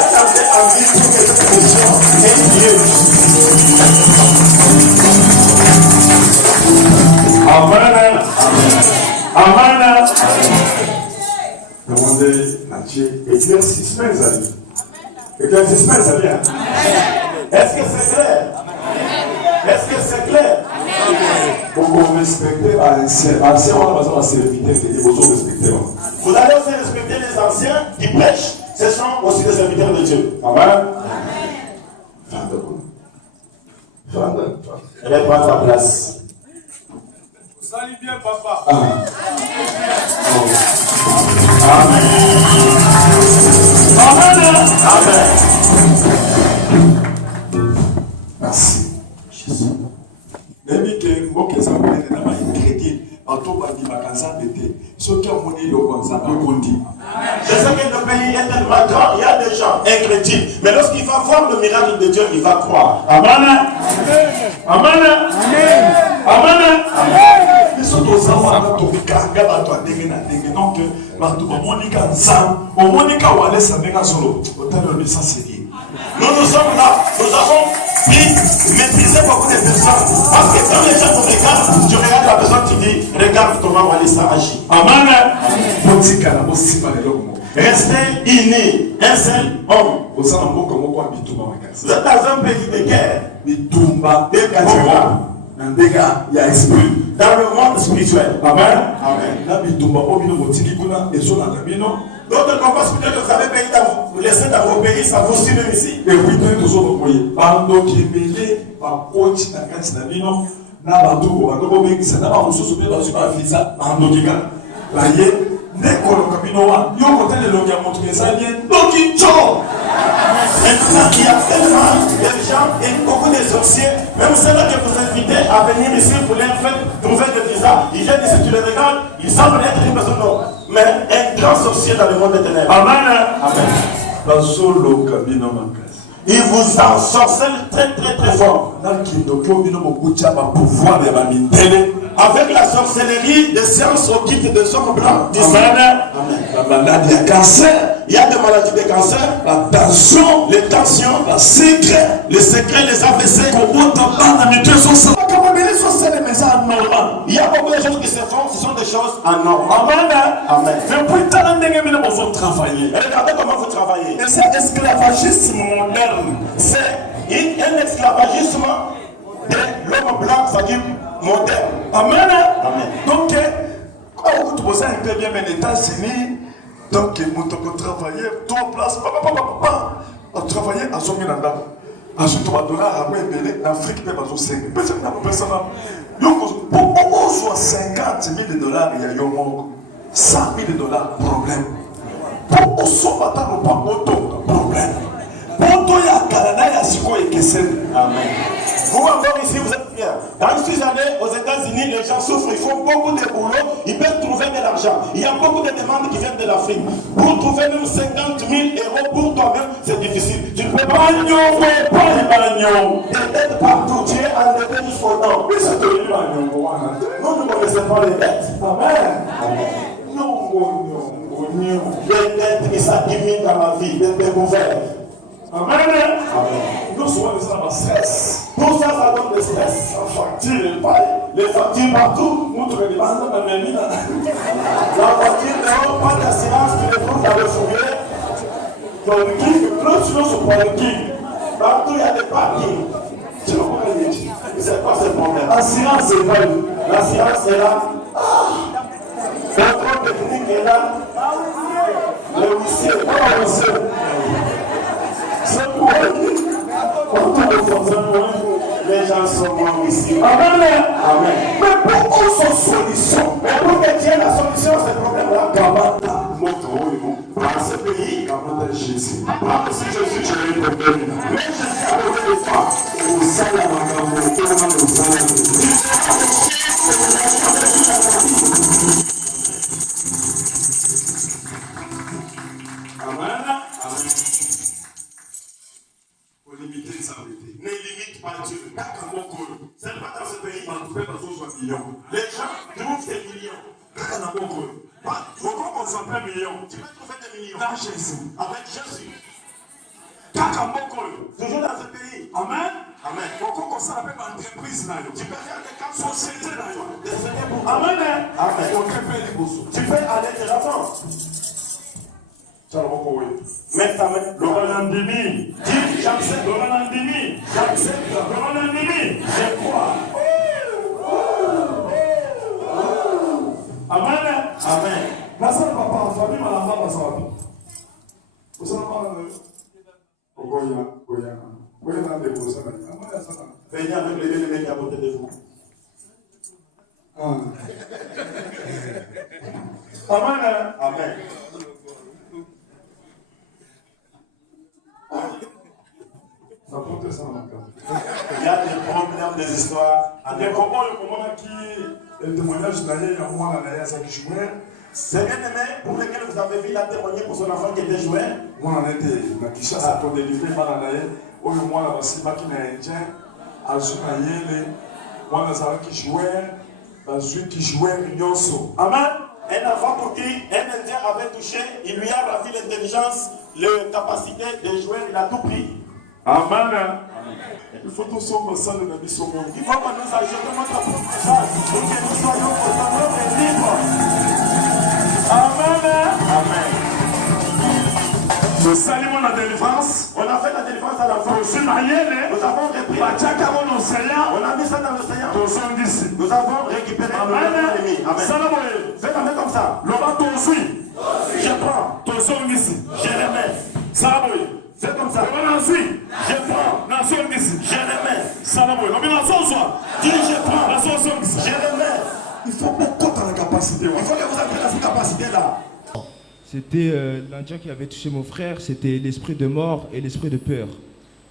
gardé en vie pour que cette mission ait lieu. Amen. Amen. Demandez à Dieu éclaircissement, les amis. Éclaircissement, les amis. Est-ce que c'est clair? Est-ce que c'est clair? Pour respecter l'ancien, on va passer à serviteur qui vous respecter. Vous allez aussi respecter les anciens qui prêchent. Ce sont aussi des serviteurs de Dieu. Amen. Allez prendre ta place. Salut bien, papa. Amen. Amen. Amen. Merci. Même que moi que ça me fait dans ma crédit, en tout cas qui m'a cassé d'été, ce qui a monné le comme ça peut conduire. Je sais que le pays est tellement grand, il y a des gens incrédules, mais lorsqu'il va voir le miracle de Dieu, il va croire. Amen. Amen. Amen. Ils sont aux enfants de Tobika, Gabato, Degena, donc, Batou, Monica, Sam, Monica, Wallace, Mega Solo, au de ça, c'est dit. Nous sommes là, nous avons maîtrisé beaucoup de personnes. Parce que quand les gens te regardent, tu regardes la personne, tu dis, regarde comment Walisa agit. Amen. Restez unis, un seul homme. Vous êtes dans un pays de guerre. Dans le monde spirituel. Amen. Amen. D'autres combats spirituels que vous avez laissés dans vos pays, ça vous suit même ici. Et puis, nous sommes bando qui mêlé par coach dans le candidat Nino, n'a pas tout, on va tout bien, c'est n'a pas vous soucier dans une visa, bando qui gagne. Là, il y a des colons qui ont côté de l'eau qui a montré ça bien, donc il tchou. Maintenant, il y a tellement de gens et beaucoup de sorciers, même ceux-là que vous invitez à venir ici pour les faire trouver des visas, ils viennent ici, tu les regardes, ils semblent être une personne non, mais un grand sorcier dans le monde des ténèbres. Amen. Amen. Il vous ensorcelle très très très fort. Avec la sorcellerie des sciences occultes des hommes blancs. Amen. Il y a cancer. Il y a des maladies de cancer. La tension, les tensions, les secrets, les AVC. Il y a beaucoup de choses qui se font, ce sont des choses anormales. Amen. Regardez comment vous travaillez. Et c'est esclavagisme moderne. C'est un esclavagisme de l'homme blanc, c'est-à-dire moderne. Amen. Amen. Donc, quand vous posez un peu bien les États-Unis, donc, vous travaillez, trois places, on travaille à son minanda. Ensuite, on va donner à la Afrique, mais on 5 000. Pour 50 000 $, il y a 100 000 $, problème. Pour sauver problème. Pour toi, il y a Canada, il y a Siko et Kessel. Amen. Vous encore ici, vous êtes bien. Quand je suis allé aux États-Unis, les gens souffrent, ils font beaucoup de boulot, ils peuvent trouver de l'argent. Il y a beaucoup de demandes qui viennent de l'Afrique. Pour trouver même 50 000 € pour toi-même, c'est difficile. Tu ne peux pas être partout, tu es endetté jusqu'au temps. Nous ne connaissons pas les dettes. Amen. Les dettes qui s'accumulent dans ma vie, des découvertes. Amen. Nous sommes dans le stress. Tout ça, ça donne le stress. Les factures partout. La voiture dehors, pas d'assurance, tu les trouves dans le fourrier. Dans le king, plus tu sur le king. Partout, il y a des parkings. Tu vois comment il dit? C'est quoi ce problème? L'assurance, c'est pas lui. L'assurance est là. Le contrôle technique est là. Le huissier, pas le huissier. C'est pour les gens sont morts ici. Amen. Amen. Mais pour son solution, mais pour que tu aies la solution à ce problème-là, dans ce pays, Jésus. Si Jésus, je l'ai compris. Mais Jésus a levé les femmes. Au Amen. Pour limiter les arrêtés. Ne limite pas Dieu. Ce n'est pas dans ce pays. Les gens trouvent des millions. Pourquoi on s'appelle millions? Tu peux trouver des millions. Dans Jésus. Avec Jésus. Toujours dans ce pays. Amen. Amen. Pourquoi on s'appelle entreprise? Tu peux faire des camps société. Amen. Amen. Tu peux aller de l'avant. Mets ta main. Loranandimi. Dis, j'accepte. Loranandimi. J'accepte. Loranandimi. Je crois. Amen. Amen. Nasa papa en famille malamba basabi. Osana pas Ogoya. Ogoya de Osana. Venez avec les mecs à côté de vous. Amen. Amen. Il y a des problèmes, des histoires. Le témoignage d'ailleurs, moi, la C'est bien aimé pour lesquels vous avez vu, il a témoigné pour son enfant qui était joueur. Moi, on était dans Kishasa pour délivrer Malanaye. Au moins, la Bassiba qui n'a indien, Azumayele, moi, Nazara qui jouait, Azu qui jouait Nyonso. Amen. Un enfant pour qui un Indien avait touché, il lui a ravi l'intelligence, les capacités de jouer, il a tout pris. Amen. Il faut tous sommes ça de la mission. Il faut que nous ajoutons notre propre chance pour que nous soyons autonomes et libres. Amen. Amen. Nous saluons la délivrance. On a fait la délivrance à l'enfant. Nous avons repris. On a mis ça dans l'océan. Nous avons récupéré l'ennemi. Amen. Faites la main comme ça. Je prends. Je remets. Faites comme ça. Je prends. Je remets. Dis je prends. Je remets. Il faut beaucoup dans la capacité. Il faut que vous ayez cette capacité-là. C'était l'Indien qui avait touché mon frère, c'était l'esprit de mort et l'esprit de peur.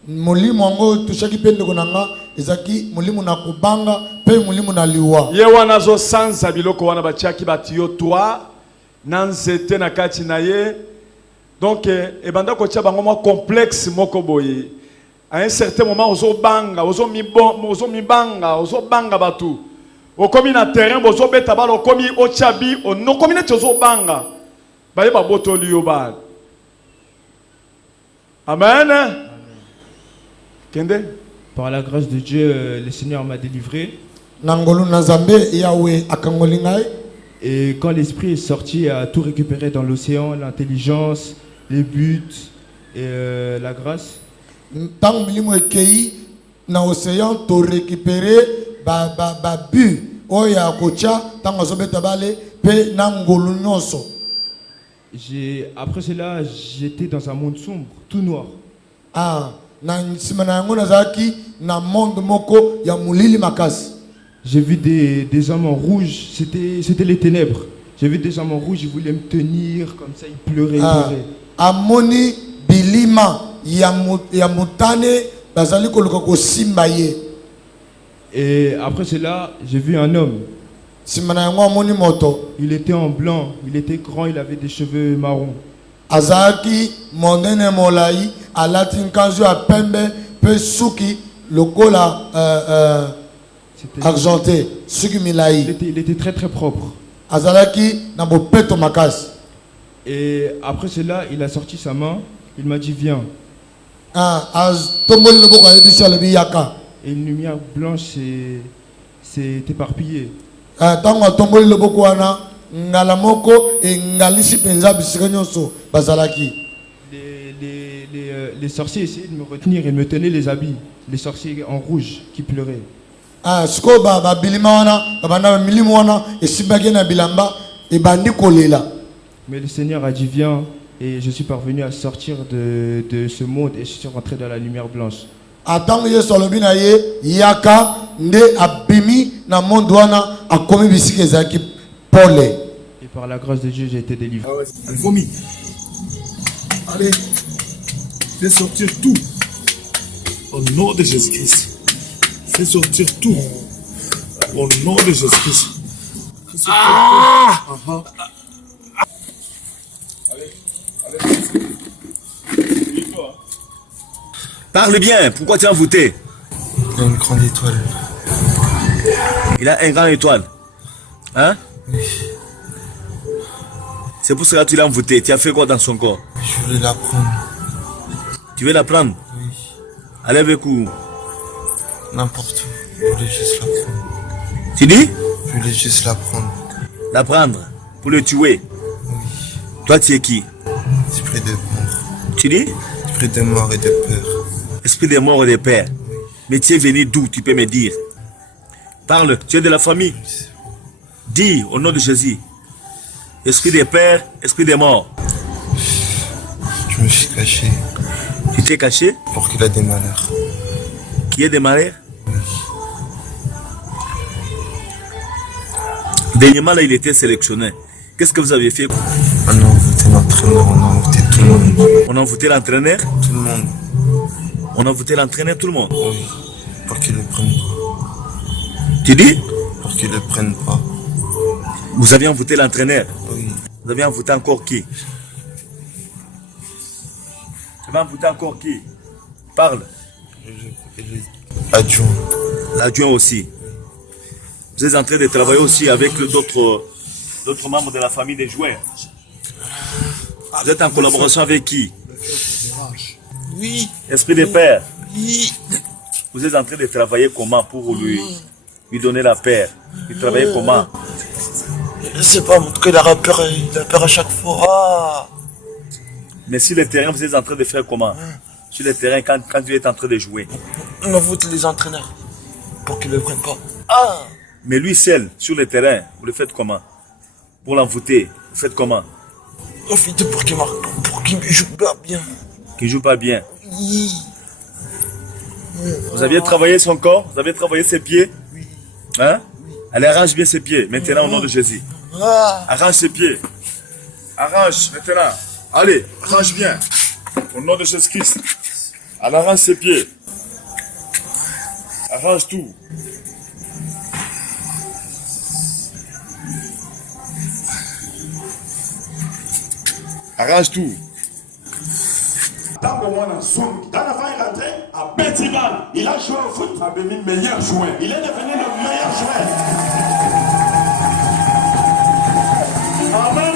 Mulimu wango tushaki pende kunanga ezaki mulimu na kubanga pe mulimu na liwa. Ye wana zo sansa biloko wana batiaki batiyo toi nanzete na kati na ye. Donc ebanda ko tia bango mo complexe moko boye. À un certain moment ozo banga batu. Okomi na terrain bozo beta balo okomi ochabi ono komi na ozo banga. Baye ba boto liyo ba. Amen. Kende? Par la grâce de Dieu, le Seigneur m'a délivré. Et quand l'esprit est sorti, il a tout récupéré dans l'océan, l'intelligence, les buts et la grâce. Tant que dans l'océan, tu récupéré but. Oya kocha tant azobetabale pe nangolu nyonso. Après cela, j'étais dans un monde sombre, tout noir. Ah, na simana yango nazaki na monde moko ya mulili makasi. J'ai vu des hommes en rouge, c'était les ténèbres. J'ai vu des hommes en rouge, ils voulaient me tenir comme ça, ils pleuraient, ils pleuraient. Amoni bilima ya mutane bazali koluka ko simbaye. Et après cela, j'ai vu un homme. Il était en blanc, il était grand, il avait des cheveux marrons. Azaki mondene molai alatin kanzu a pembe pe suki lokola argenté suki milai. Il était très très propre. Azalaki na bopeto makas. Et après cela, il a sorti sa main, il m'a dit viens. Et une lumière blanche s'est éparpillée. Les sorciers essayaient de me retenir et me tenaient les habits. Les sorciers en rouge qui pleuraient. Mais le Seigneur a dit viens et je suis parvenu à sortir de ce monde et je suis rentré dans la lumière blanche. Et par la grâce de Dieu, j'ai été délivré. Elle vomit. Allez, fais sortir tout. Au nom de Jésus-Christ. Fais sortir tout. Au nom de Jésus-Christ. Parle bien, pourquoi tu as envoûté? Il a une grande étoile. Il a une grande étoile. Hein? Oui. C'est pour cela que tu l'as envoûté. Tu as fait quoi dans son corps? Je voulais la prendre. Tu veux la prendre? Oui. Aller avec où? N'importe où. Je voulais juste la prendre. Tu dis? Je voulais juste la prendre. La prendre? Pour le tuer? Oui. Toi, tu es qui? Esprit de mort. Tu dis? Esprit de mort et de peur. Esprit de mort et de peur. Oui. Mais tu es venu d'où? Tu peux me dire? Parle, tu es de la famille? Dis au nom de Jésus. Esprit de peur, esprit de mort. Je me suis caché. Tu t'es caché? Pour qu'il ait des malheurs. Qui ait des malheurs? Oui. Dernièrement, là, il était sélectionné. Qu'est-ce que vous avez fait? On a envoûté l'entraîneur, on a envoûté tout le monde. On a envoûté l'entraîneur? Tout le monde. On a voté l'entraîneur, tout le monde. Oui, pour qu'ils ne le prennent pas. Tu dis? Pour qu'ils ne le prennent pas. Vous aviez voté l'entraîneur? Oui. Vous aviez voté encore qui? Vous avez voté encore qui? Parle. L'adjoint. L'adjoint aussi. Vous êtes en train de travailler aussi avec d'autres membres de la famille des joueurs. Vous êtes en collaboration avec qui? Oui. Esprit de père. Oui. Vous êtes en train de travailler comment pour lui donner la paix? Vous travaillez comment? Je sais pas, en tout cas, il a peur à chaque fois. Ah. Mais sur le terrain, vous êtes en train de faire comment? Sur le terrain, quand tu es en train de jouer. On a voté les entraîneurs pour qu'ils ne le prennent pas. Ah. Mais lui seul, sur le terrain, vous le faites comment? Pour l'envoûter, vous faites comment? On fait tout pour qu'il marque, pour qu'il joue pas bien. Qu'il joue pas bien. Oui. Vous aviez travaillé son corps? Vous avez travaillé ses pieds? Oui. Hein? Elle arrange bien ses pieds, maintenant au nom de Jésus. Arrange ses pieds. Arrange, maintenant. Allez, arrange bien. Au nom de Jésus-Christ. Elle arrange ses pieds. Arrange tout. Arrange tout. Dans la fin, il est rentré à Betiman. Il a joué au foot. Il est devenu le meilleur joueur. Amen.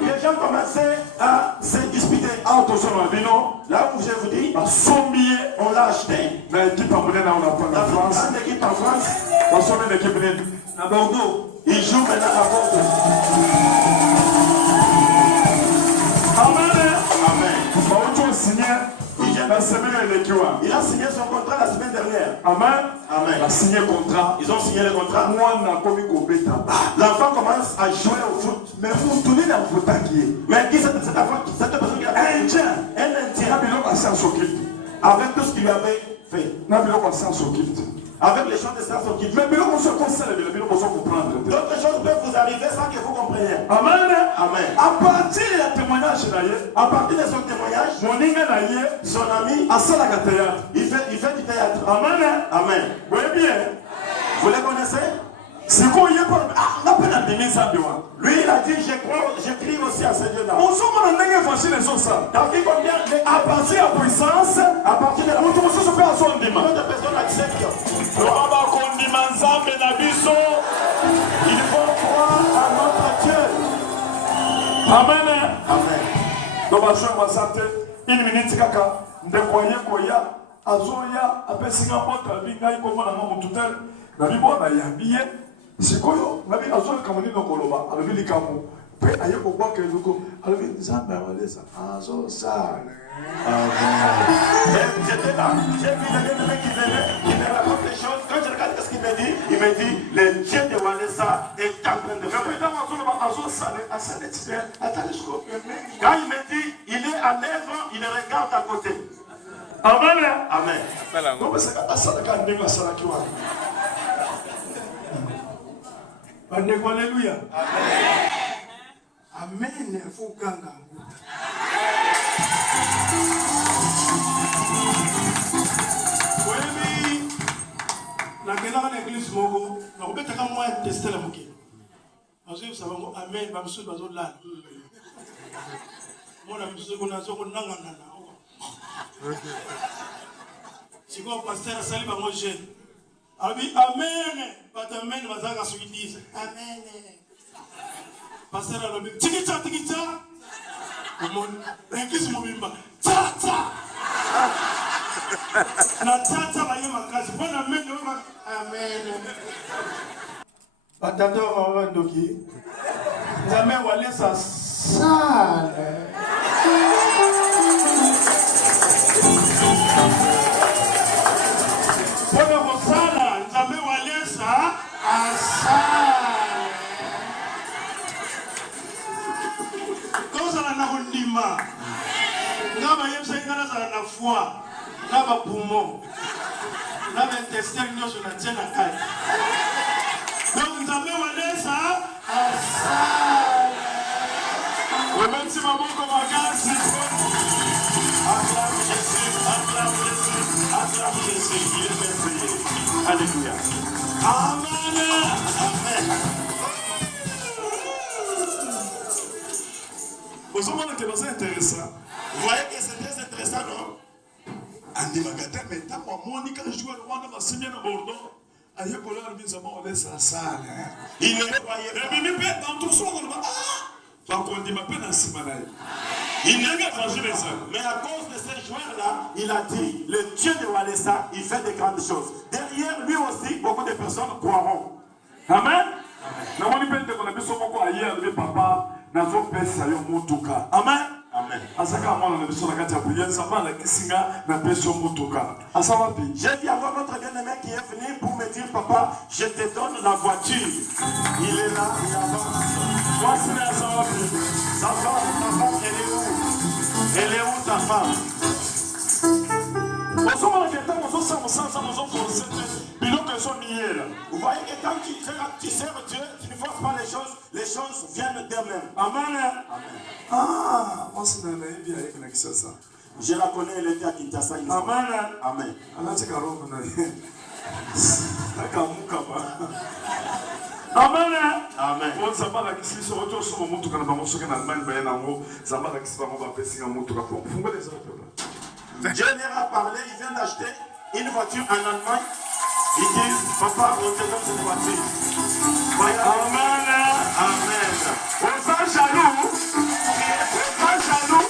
Les gens commençaient à se disputer. Là où je vous dis, on l'a acheté. Une équipe en France. À Bordeaux. Il joue maintenant à Bordeaux. Il a signé son contrat la semaine dernière. Amen. Il a signé le contrat. Ils ont signé le contrat. L'enfant commence à jouer au foot. Mais vous tournez dans le foot qui. Mais qui c'est cette personne qui a un Indien. Avec tout ce qu'il lui avait fait. Avec les gens de science occulte. Mais d'autres choses peuvent vous arriver sans que vous compreniez. Amen. À partir de son témoignage, son ami, il fait du théâtre. Amen. Vous voyez bien? Vous les connaissez? Lui, il a dit, j'écris aussi à ce Dieu-là. À partir de puissance, à partir de la d'autres personnes acceptent. Il faut croire à notre Dieu. Amen. Une minute kaka, ndekwaye koya, azoya, apesinga mota, binga iko na ngamu tutel, na bibo na yabiye, sikoyo, na bi azoya kamoni no koloba, alabi likamu, pe aye ko kwa ke luko, alabi nzamba walesa, azo sale. J'étais là, j'ai vu le mec qui me raconte des choses. Quand je regarde ce qu'il me dit, il me dit, le Dieu de Walesa est en train de faire. Quand il me dit, il est à l'œuvre, il regarde à côté. Amen. Alléluia. Amen. Faut ganga. Oui, la guerre dans l'église Mogo, on peut être moins tester la moquée. Parce que vous savez, Amen, va me souhaiter là. Moi, la musique qu'on a sur le nangana. C'est quoi, pasteur, salut, par moi, jeune. Amen. Pas d'amen, va dire à ceux qui disent Amen. Pasteur, alors, tikita. L'église Mobimba. Tata. Na tata baye makazi bona amen. Amen. Batata wa ndoki. Nzambe walesa sale. Bona kosala nzambe walesa asale. Kozala na kondima. Ngaba yemsa ngana za na foi. Ngaba poumon. Ngaba intestin nyoso na tena kai. Donc nzambe walesa asale. Wemensi maboko makasi. merci, il est merveilleux. Alléluia. Amen. Amen. Vous savez que c'est intéressant. Vous voyez que c'est très intéressant, non? Andi Magata, mais tant que Monica joue le Rwanda, ma semaine à Bordeaux, à Yakola, nous avons laissé la salle. Il ne croyait pas. Mais dans tout ça, on va. Ah! On dit ma peine à Simanaï. Il n'a pas changé les hommes. Mais à cause de ces joueurs-là, il a dit, le Dieu de Walesa, il fait de grandes choses. Derrière lui aussi, beaucoup de personnes croiront. Amen. Amen. Amen. Amen. J'ai dit encore notre bien-aimé qui est venu pour me dire, papa, je te donne la voiture. Il est là, il avance. Ta femme, elle est où? Elle est où ta femme? Vous voyez que quand tu sers Dieu, tu ne vois pas les choses viennent d'elles-mêmes. Amen. Ah, moi c'est un bien avec ça. Je la connais, elle était à Kinshasa. Amen. Amen. Amen. Amen. On s'appelle qui se retourne sur mon quand on se en Allemagne, ben en ça va qui se va passer en moto pour fonder les autres. Dieu leur a parlé, il vient d'acheter une voiture en Allemagne. Il dit, papa, on te donne cette voiture. Amen. Amen. On est jaloux. On est jaloux.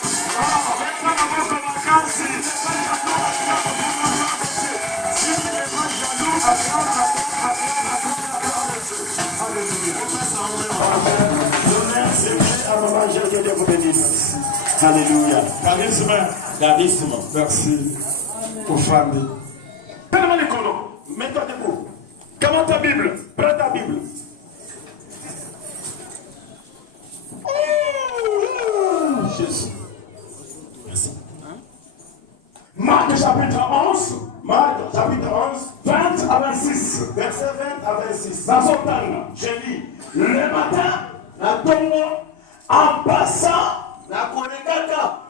Que Dieu vous bénisse. Alléluia. Charisme. Charisme. Merci aux familles. Tellement les colons. Mets-toi debout. Comment ta Bible? Prends ta Bible. Jésus. Merci. Marc chapitre 11. Marc chapitre 11. 20 à 26. Verset 20 à 26. Dans son temps, J'ai dit. le matin, la tombe, en passant,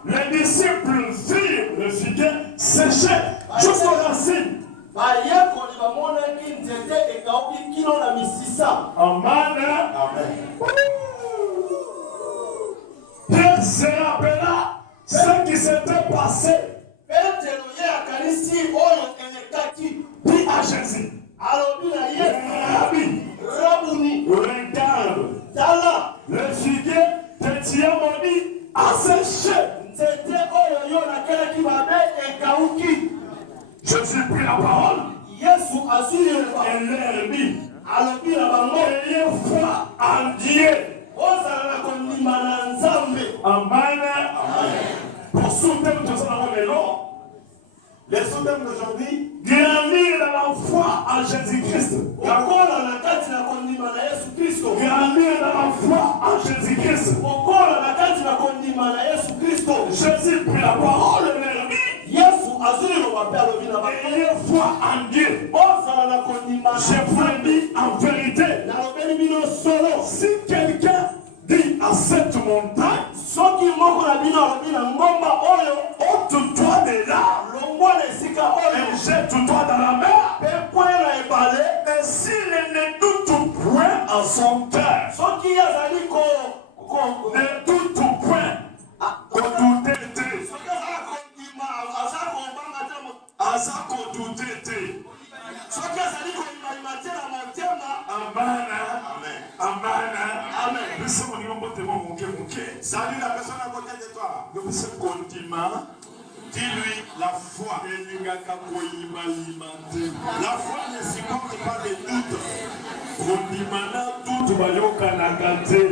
les disciples virent le figuier séché jusqu'aux racines. Amen. Pierre se rappela ce qui s'était passé. Puis à Jésus. Rabbi, regarde, le figuier de Diamoni a séché. Jésus prit la parole et leur dit, ayez foi en Dieu. Amen. Pour soutenir tout ça dans les noms. Les soldats d'aujourd'hui grandir dans la foi en Jésus-Christ. Grandir dans la foi en Jésus-Christ. Jésus prit la parole et leur dit, ayez foi en Dieu. Je vous le dis en vérité. Si quelqu'un dit à cette montagne, ôte-toi de là et jette-toi dans la mer, et s'il ne doute point en son cœur, ne doute point, Salut la personne à côté de toi. Dis-lui la foi. La foi ne supporte pas les doutes.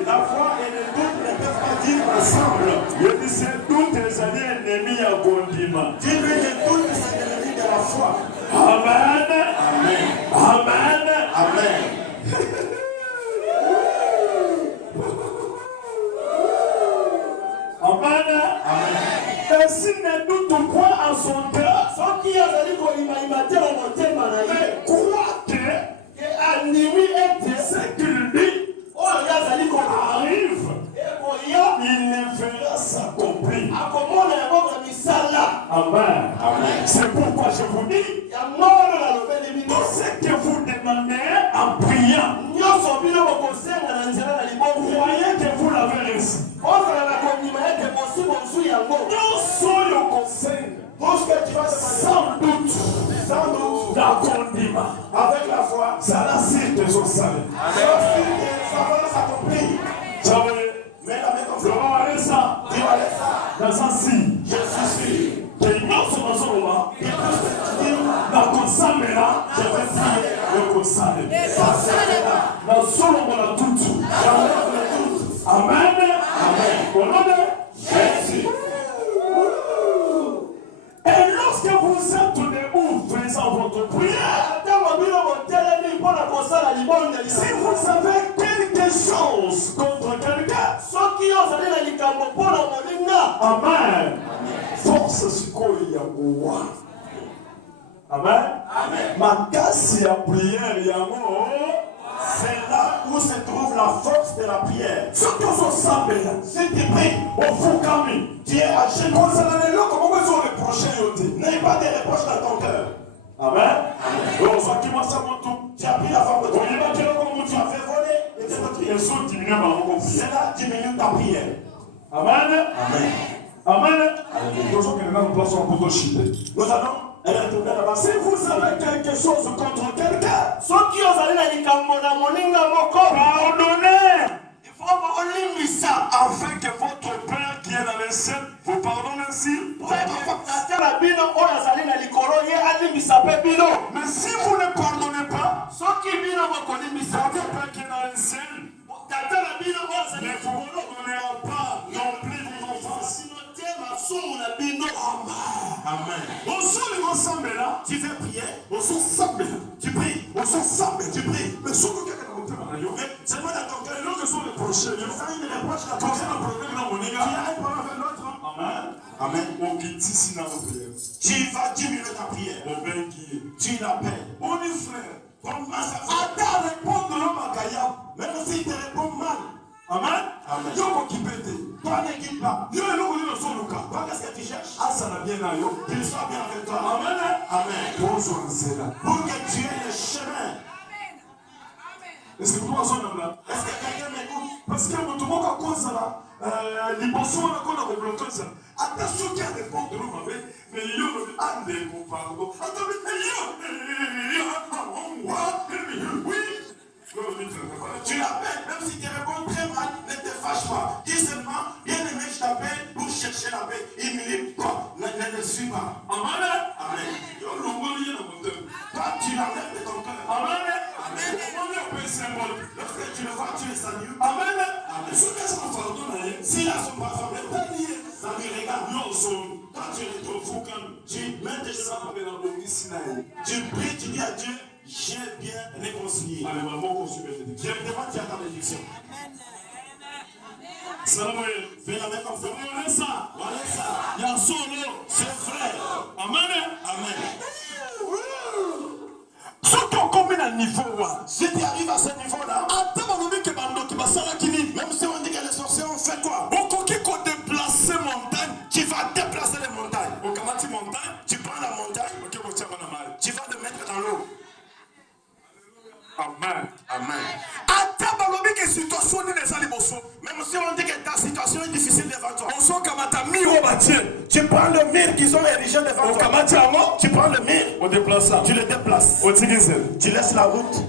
La foi et les doutes ne peuvent pas vivre ensemble. Dis-lui les doutes, c'est l'ennemi de la foi. Amen. Amen. Amen. Amen. Amen. Et s'il ne doute point en son cœur, mais croit que ce qu'il dit arrive, il ne verra s'accomplir. Amen. C'est pourquoi je vous dis, Tout ce que vous demandez en priant, croyez que vous l'avez reçu. Tout ce que tu vas sans doute, avec la foi, ça la cite de son salut. Mais la main comme ça, dans un signe, je suis sûr que non seulement son moment, dans ton sang là, je vais prier le conseil. Dans son moment là, tout. Amen. Amen. Au nom de Jésus. Et lorsque vous êtes debout, faisant votre prière, si vous avez quelque chose contre quelqu'un, amen. Force sikoyi ya kowa. Amen. Ma casse ya prière yango. C'est là où se trouve la force de la prière. Ce que vous savez, si tu pries au Fukami, tu es âgé. Comment vous reprocher, n'ayez pas de reproches dans ton cœur. Amen. Tu as pris la forme de ton cœur. Tu as fait voler et tu as prié. Cela diminue ta prière. Amen. Amen. Amen. Nous allons. Si vous avez quelque chose contre quelqu'un, pardonnez. Il faut ça afin que votre Père qui est dans les cieux vous pardonne ainsi. Mais si vous ne pardonnez pas, votre Père qui est dans les cieux ne vous pardonnera pas non plus vos enfants. Amen. Au son du ensemble là, tu fais prier. Au son ensemble, tu pries. Au son ensemble, tu pries. Mais surtout quelqu'un dans ton cœur, c'est moi dans ton cœur. L'autre sont reprochés. Il y a une reproche qui a causé un problème dans mon égard. Tu as un problème avec l'autre. Amen. Amen. Tu vas diminuer ta prière. Tu l'appelles. On est frère. Attends, répondre l'homme à Kaya. Même s'il te répond mal. Amen. Amen. Toi n'équipe pas. Qu'est-ce que tu cherches? Ah, ça va bien là. Qu'il soit bien avec toi. Amen. Amen. Pour que tu aies le chemin. Est-ce que vous pensez là? Est-ce que quelqu'un m'écoute? Parce que tout le monde a cause là. Les bossons on a bloqué ça. Attention qu'il y a des portes de l'homme avec. Mais il y a des pardon. Attendez, mais il y a oui. Tu l'appelles, même si tu réponds très mal, ne te fâche pas. Dis seulement, bien aimé, je t'appelle pour chercher la paix. Il ne lit pas, ne le suis pas. Amen. Amen. Toi, tu l'enlèves de ton cœur. Amen. Amen. Lorsque tu le vois, tu le salues. Amen. Amen. Si là, son parfum est lié, ça me regarde. Quand tu retrouves, tu mets tes choses. Tu pries, tu dis à Dieu. J'ai bien réconcilié. Je me demande si tu as ta bénédiction. Samuel, fais la même comme ça. Il y a un solo, c'est frère. Amen. Amen. Ceux qui ont combien de niveau, si tu arrives à ce niveau-là, même si on dit que les sorciers ont fait quoi? On peut déplacer montagne, tu vas déplacer les montagnes. Tu prends la montagne, tu vas le mettre dans l'eau. Amen. Amen. Même si on dit que ta situation est difficile devant toi, tu prends le mur qu'ils ont érigé devant toi. Tu prends le mur, tu le déplaces, tu laisses la route.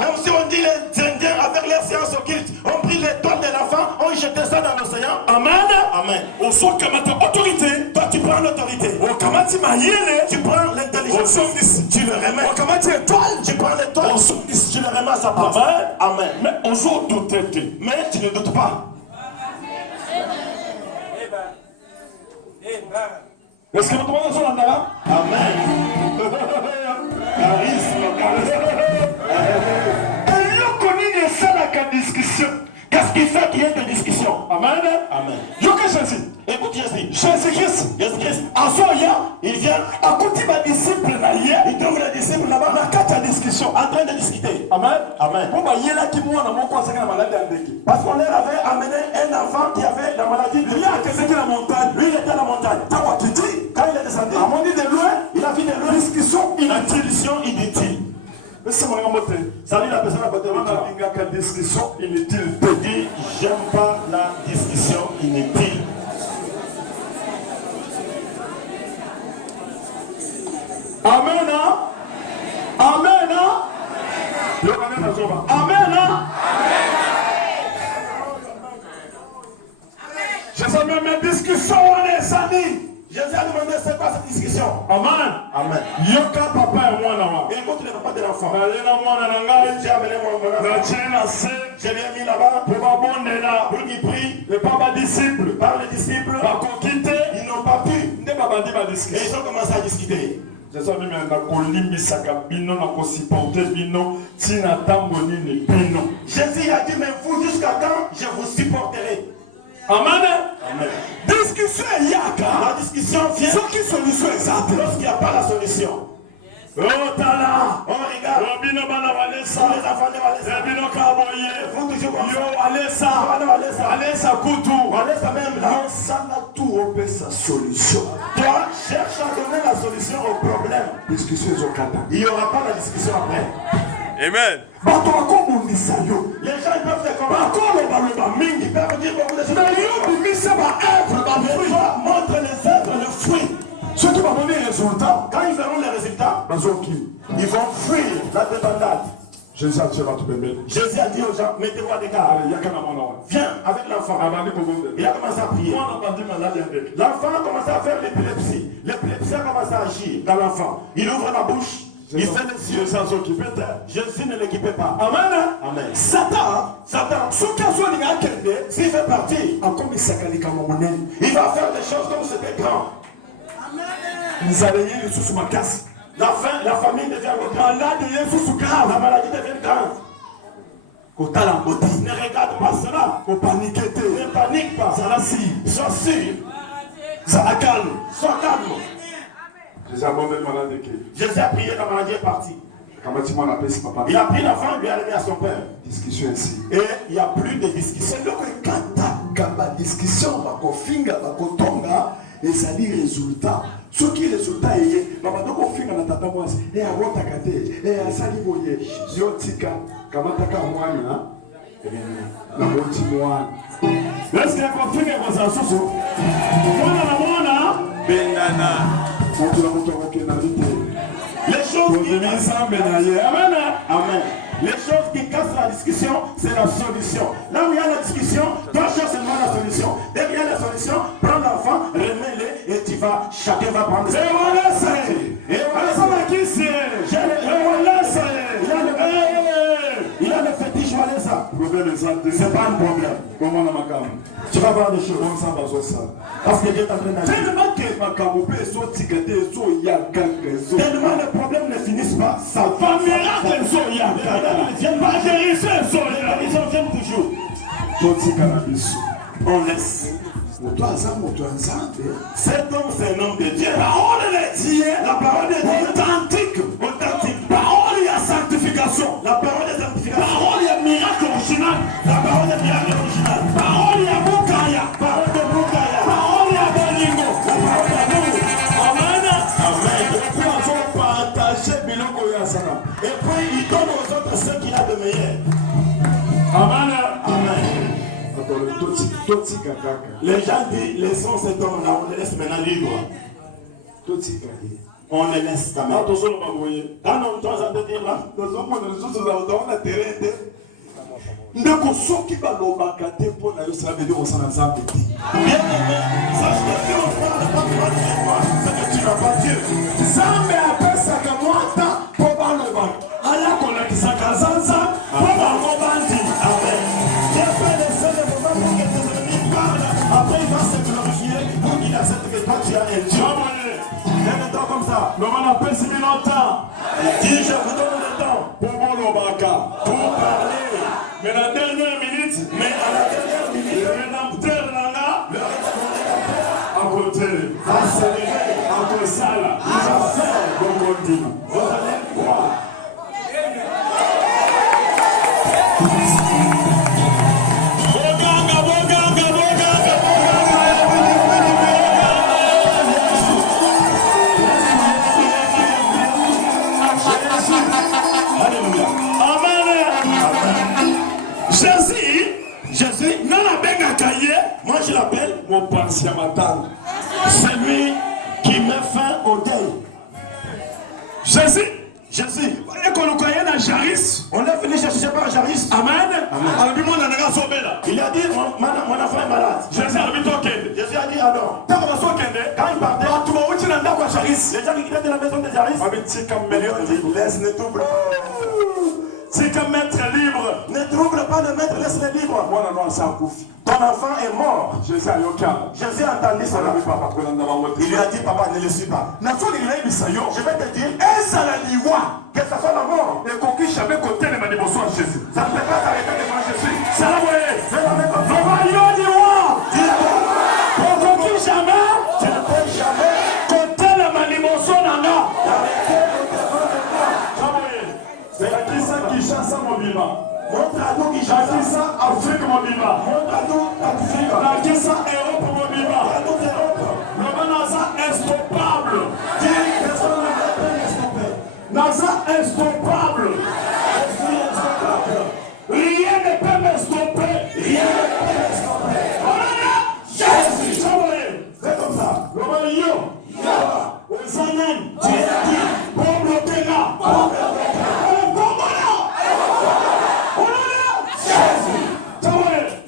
Même si on dit les Indiens avec les sciences occultes ont pris l'étoile de l'enfant, ont jeté ça dans l'océan. Amen. Amen. Autorité. Toi tu prends l'autorité. Tu prends l'intelligence. Tu le remets. Tu prends l'étoile. Tu le remets à sa place. Amen. Mais on joue douter. Mais tu ne doutes pas. Est-ce que vous demandez son endroit? Amen. Charisme. Discussion. Qu'est-ce qui fait qu'il y ait des discussions? Amen. Amen. Jésus. Écoute Jésus. Jésus-Christ. Il vient à côté de disciple. Il trouve les disciples là-bas. En train de discuter. Amen. Amen. Amen. Parce qu'on leur avait amené un enfant qui avait la maladie de Lui, il était à la montagne. Quand il est descendu, de loin, il a vu de loin. Discussion inutile. Salut la personne à côté de toi. Discussion inutile. Dit, j'aime pas la discussion inutile. Amen. Amen. Amen. Je sais même mes discussions, on est amis. Jésus a demandé c'est quoi cette discussion. Amen. Amen. Yoka papa et moi là-bas. Et écoute le papa de l'enfant. J'ai amené mon enfant. Je l'ai mis là-bas pour qu'il prie. Le papa disciple. Par les disciples. Ils n'ont pas pu. Et ils ont commencé à discuter. Jésus a dit mais vous jusqu'à quand je vous supporterai. Amen. Amen. Discussion yaka. La discussion vient. Ce qui solution exacte. Lorsqu'il n'y a pas la solution. Oh tala. Oh regarde. Robino bana walesa. Les enfants de walesa. Robino kaboye. Vous toujours comme ça. Yo walesa. Walesa kutu. Walesa même là. Ça n'a tout opé sa solution. Toi cherche à donner la solution au problème. Discussion zokata. Il n'y aura pas la discussion après. Amen. Les gens ils peuvent te comprendre. Ils peuvent dire beaucoup de choses. Montre les œuvres, le fruit. Ceux qui vont donner les résultats, quand ils verront les résultats, ils vont fuir la débandade. Jésus a dit aux gens, mettez-vous à l'écart. Viens avec l'enfant. Il a commencé à prier. L'enfant a commencé à faire l'épilepsie. L'épilepsie a commencé à agir dans l'enfant. Il ouvre la bouche. Il fait les yeux sans s'occuper. Jésus ne l'équipait pas. Amen. Amen. Satan, s'il fait partie, il va faire des choses comme c'était grand. La famille devient grande. La maladie devient grande. Ne regarde pas cela. Ne panique pas. Sois sûr. Sois calme. Jésus a prié, la maladie est partie. Il a pris l'enfant et lui a remis à son père. Discussion ici. Et il n'y a plus de discussion. Et ça dit résultat. Ce qui est résultat est les choses qui cassent la discussion, c'est la solution. Là où il y a la discussion, toi cherche seulement la solution. Dès qu'il y a la solution, prends l'enfant, remets-le et tu vas, chacun va prendre. Il a le fétiche, c'est pas un problème. Tu vas voir des choses. Parce que Dieu est en train d'agir. Tellement les problèmes ne finissent pas. Ça va miracle. On laisse. Cet homme, c'est un homme de Dieu. La parole de Dieu authentique. Parole, il y a sanctification. La parole est sanctification. Parole, il y a miracle original. La parole est miracle original. Parole, il y a Bukaya. Parole de Bukaya. Parole, il y a Bolingo. La parole de Bolingo. Amen. Amen. Et puis, il donne aux autres ce qu'il a de meilleur. Amen. Amen. Les gens disent, laissons cet homme-là, on le laisse maintenant libre. On le laisse quand même. Quand on entend ça te dire là, on a terrain. Ndeko soki balobaka te mpo na yo cela veut dire on s'en a nzambe te. Bien aimé, sache que si on parle pas de toi, c'est que tu n'as pas Dieu. Nzambe apesaka mwata mpo balobaka. Aya kolakisaka zanza mpo bango bandi. Amen. Dieu peut laisser le moment pour que tes ennemis parlent. Après il va se glorifier pour qu'il accepte que toi tu as un Dieu. Viens le temps comme ça. Le monde appelle si longtemps. Dis je vous donne le temps pour parler. Mais à la dernière minute, le rédempteur Nanga, à côté, va se lever, à côté ça là, il va faire Bogondi. Vous allez croire. Celui qui met fin au deuil. Jésus. Jésus. Et qu'on le croyait dans Jaris. On est venu chercher par Jaris. Amen. Il a dit mon enfant est malade. Jésus a dit alors. Quand il partait, les gens qui étaient de la maison de Jaris. Laisse-le tout. C'est comme maître libre. Ne trouble pas le maître, laisse-le libre. Ton enfant est mort. Jésus a entendu ça. Il lui a dit, papa, ne le suis pas. Je vais te dire, que ça soit la mort. Ça ne peut pas s'arrêter devant Jésus. Ça va, tu ne peux jamais compter la manimotion en or. Montre-nous qui chasse Afrique mobima. Montre-nous Afrique. Nakisa Europe mobima. Montre-nous Europe. Le Nasa instoppable. Dis personne ne peut stopper. Nasa instoppable. Rien ne peut me stopper. Rien ne peut me stopper. Jésus. C'est comme ça. Le Yo. Ozanen. Tu as dit. Pour bloquer là.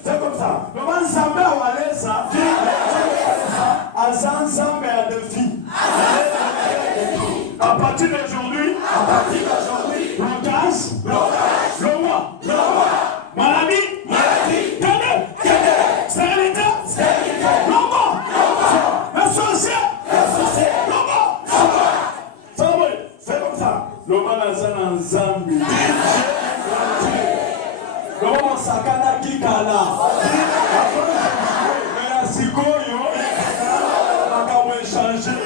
C'est comme ça. À partir d'aujourd'hui, le gaz, le roi, maladie, stérilité, l'envoi, le sorcier, l'envoi. C'est comme ça. Le manazan en Zambie. Le sakana kikala. Mais à Sikoyo, on a changé.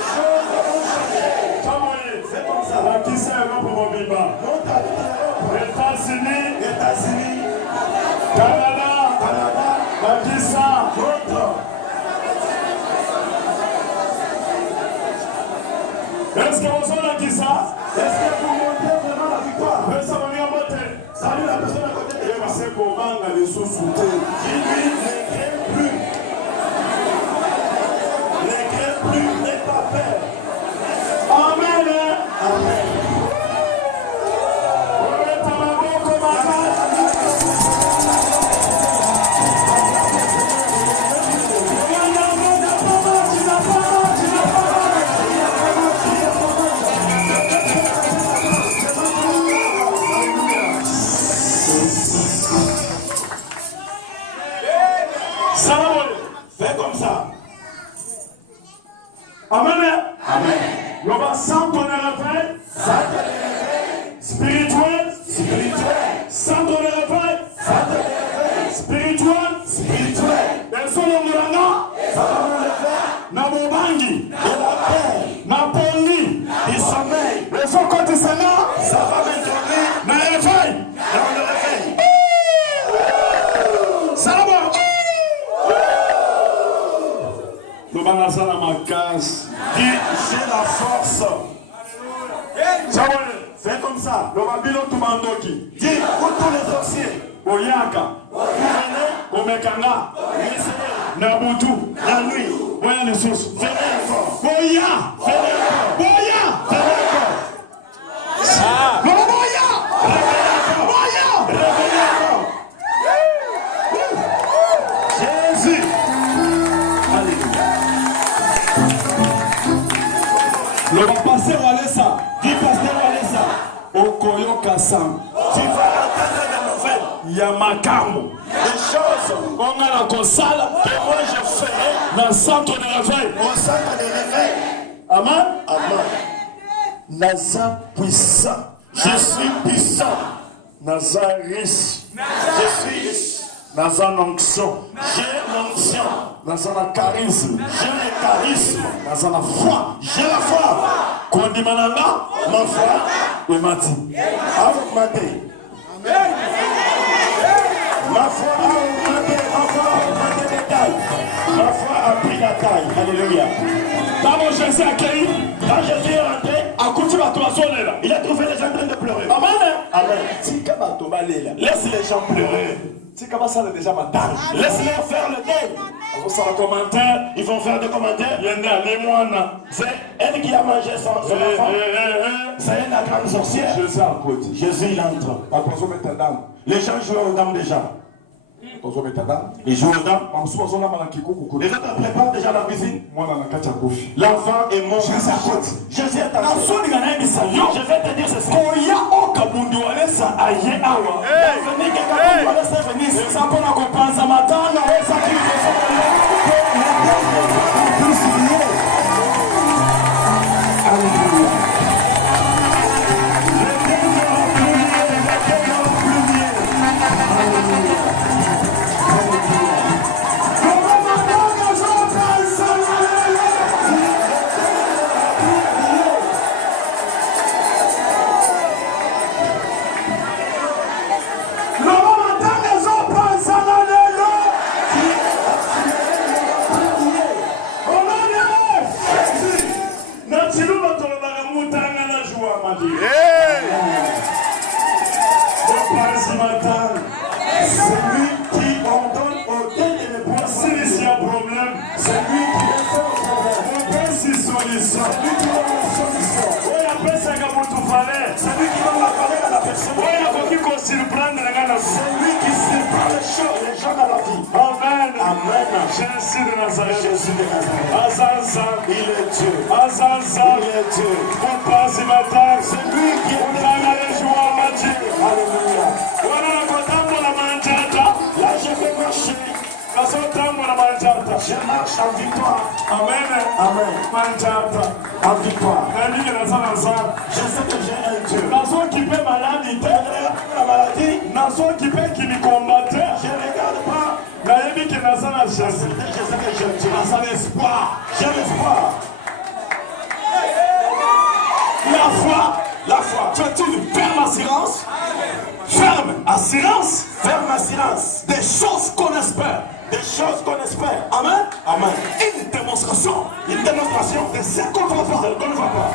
C'est comme ça. La qui c'est Europe pour Mobiba. États-Unis, Canada, la qui ça. Est-ce que vous êtes la qui ça? Est-ce que vous montrez vraiment la victoire? Salut la personne à côté de moi. C'est comment les sous-soutés. Dis-lui, ne crains plus. Ne crains plus, n'aie pas peur. Amen. Amen. Fais comme ça. Amen. Amen. On va sans ton réveil. Spirituel. Sans ton réveil. Spirituel. Et son nom na Mobangi. Na Poni. Il sommeille. Et son côté Sénat. Ça va m'introduire Na réveil. dans le réveil. Salam. Le banasana ma case. Dis, j'ai la force. Fais comme ça. Le babilo tumandoki. Dis, pour tous les sorciers. Oyaka. Omekanga. Nabutu. La nuit. Voyons les sources. Venez encore. Boya. Venez encore. Boya. Venez encore. Boya. Boya. Revenez encore. Jésus. Alléluia. Le pasteur Walesa. Dis, pasteur Walesa. Okoyo Kassam. Tu vas entendre des nouvelles. Yamakambo. Des choses On a la consale. que moi je ferai Dans le centre de réveil. au centre de réveil. Amen. Amen. Naza puissant. Je suis puissant. Naza riche. Je suis riche. Naza onction. J'ai l'onction. Naza na charisme. J'ai le charisme. Naza na foi. J'ai la foi. Kondimananga. Ma foi Emati. a augmenté. Ma foi a augmenté. Ma foi a augmenté de taille. Ma foi a pris la taille. Alléluia. Quand Jésus a accueilli. Quand Jésus est rentré, il a trouvé les gens en train de pleurer. Amen. Amen. Laisse les gens pleurer. Laisse-les faire le deuil. Ils vont faire des commentaires. C'est elle qui a mangé son enfant. C'est elle la grande sorcière. Jésus il entre. Les gens jouent aux dames déjà. Ils jouent aux dames. Les autres préparent déjà la cuisine. L'enfant est mort. Jésus est entré. Je vais te dire ceci. Jésus de Nazareth. Jésus de Nazareth. Azanza. Il est Dieu. Azanza. Il est Dieu. Mon pas ce matin. C'est lui qui est Dieu. Alléluia. Là, je vais marcher. Je marche en victoire. Amen. Amen. En victoire. Je sais que j'ai un Dieu. La maladie. Je ne regarde pas. Je sais que j'ai un Dieu. J'ai l'espoir. La foi. Tu as une ferme assurance. Ferme assurance. Des choses qu'on espère. Amen. Une démonstration. De ce qu'on ne voit pas.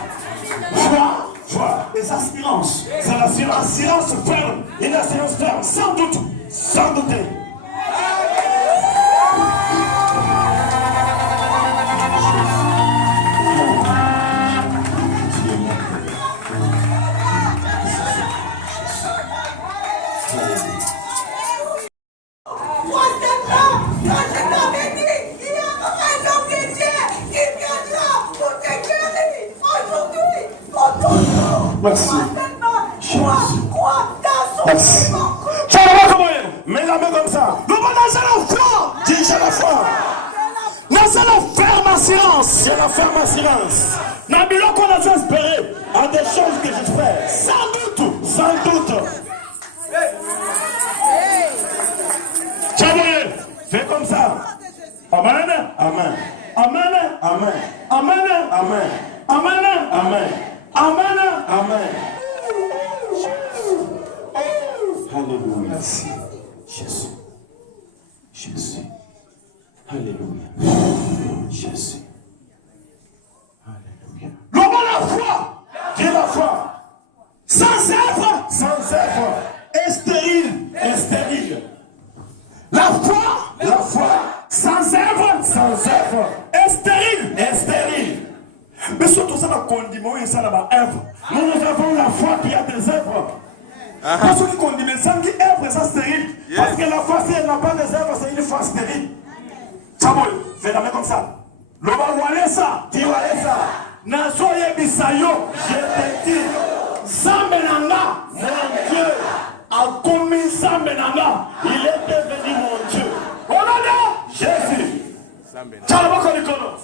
Foi. Des assurances. C'est l'assurance ferme. Une assurance ferme. Sans doute. Sans douter. Merci. Merci. Mets la main comme ça. Dis j'ai la foi. J'ai la ferme assurance. À des choses que j'espère. Sans doute. Fais comme ça. Amen. Alléluia. Merci. Jésus. Alléluia. Jésus. Alléluia. Dis la foi. Sans œuvre. Est stérile. La foi. Sans œuvre. Est stérile. Mais surtout ça va condimenter et ça va œuvre. Nous avons la foi qui a des œuvres. Parce que condimenter ça qui œuvre ça stérile. Parce que la foi si elle n'a pas des œuvres, c'est une foi stérile. Chaboy, fais la main comme ça. Loba walesa. Dis walesa. Nasoye bisayo. Je te dis. Sambenanga. Mon Dieu. A commis Sambenanga. Il est devenu mon Dieu. Oh là Jésus.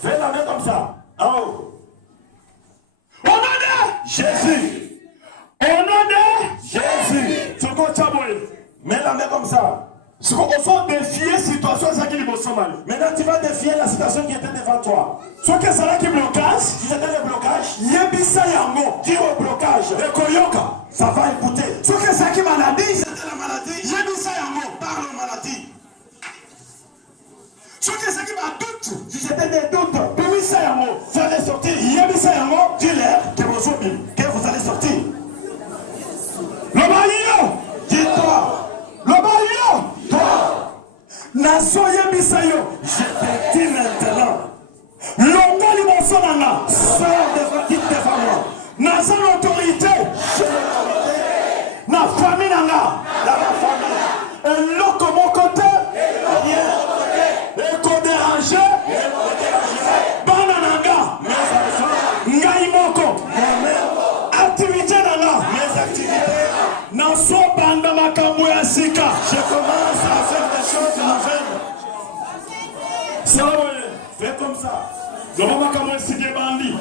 Fais la main comme ça. En haut. Au nom de Jésus. Mets la main comme ça. Maintenant tu vas défier la situation qui était devant toi. Si c'était le blocage, dis au blocage. Ça va écouter. Si c'était la maladie, parle aux maladies. Si c'était des doutes, vous allez sortir. Dis-leur que vous allez sortir. Le baillot. Dis-toi. Le baillot. Toi. liboso nanga sœur dites devant moi naza l'autorité na famille nanga eloko moko te ekodérange bana nanga ngai moko activité nanga nazobanda makambo ya sika. Je commence à faire des choses nouvelles. Ça fais comme ça. Makambo ya sika bandi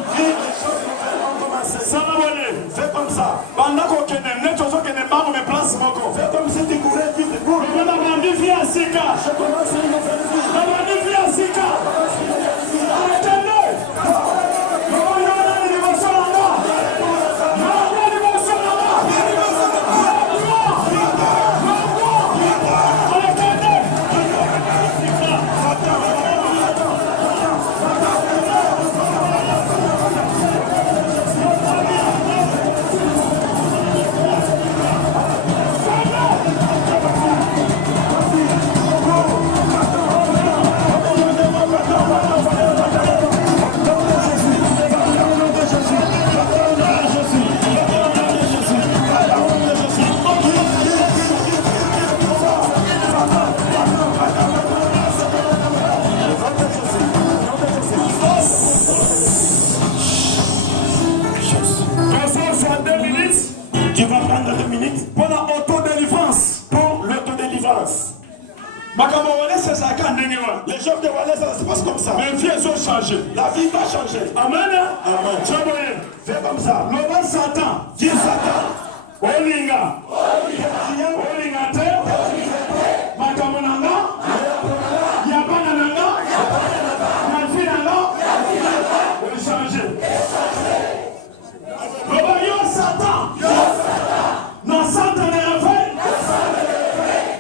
ça fais comme ça. Banda kokende neto zokende bango me place moko. Fais comme si tu courais vite pour la bandi via sika. Je commence une nouvelle vie. La bandi via sika. Attendez. Tu vas prendre 2 minutes pour la autodélivrance. Pour l'autodélivrance. Les gens de Walais, ça se passe comme ça. Mais vie ont changé. La vie va changer. Amen. Amen. Fais comme ça. Le Satan. Dis Satan. Olinga. Olinga te. Makamonanga. Yabana nanga. Nafi nanga. On changer. Le Satan. Na centre de réveil.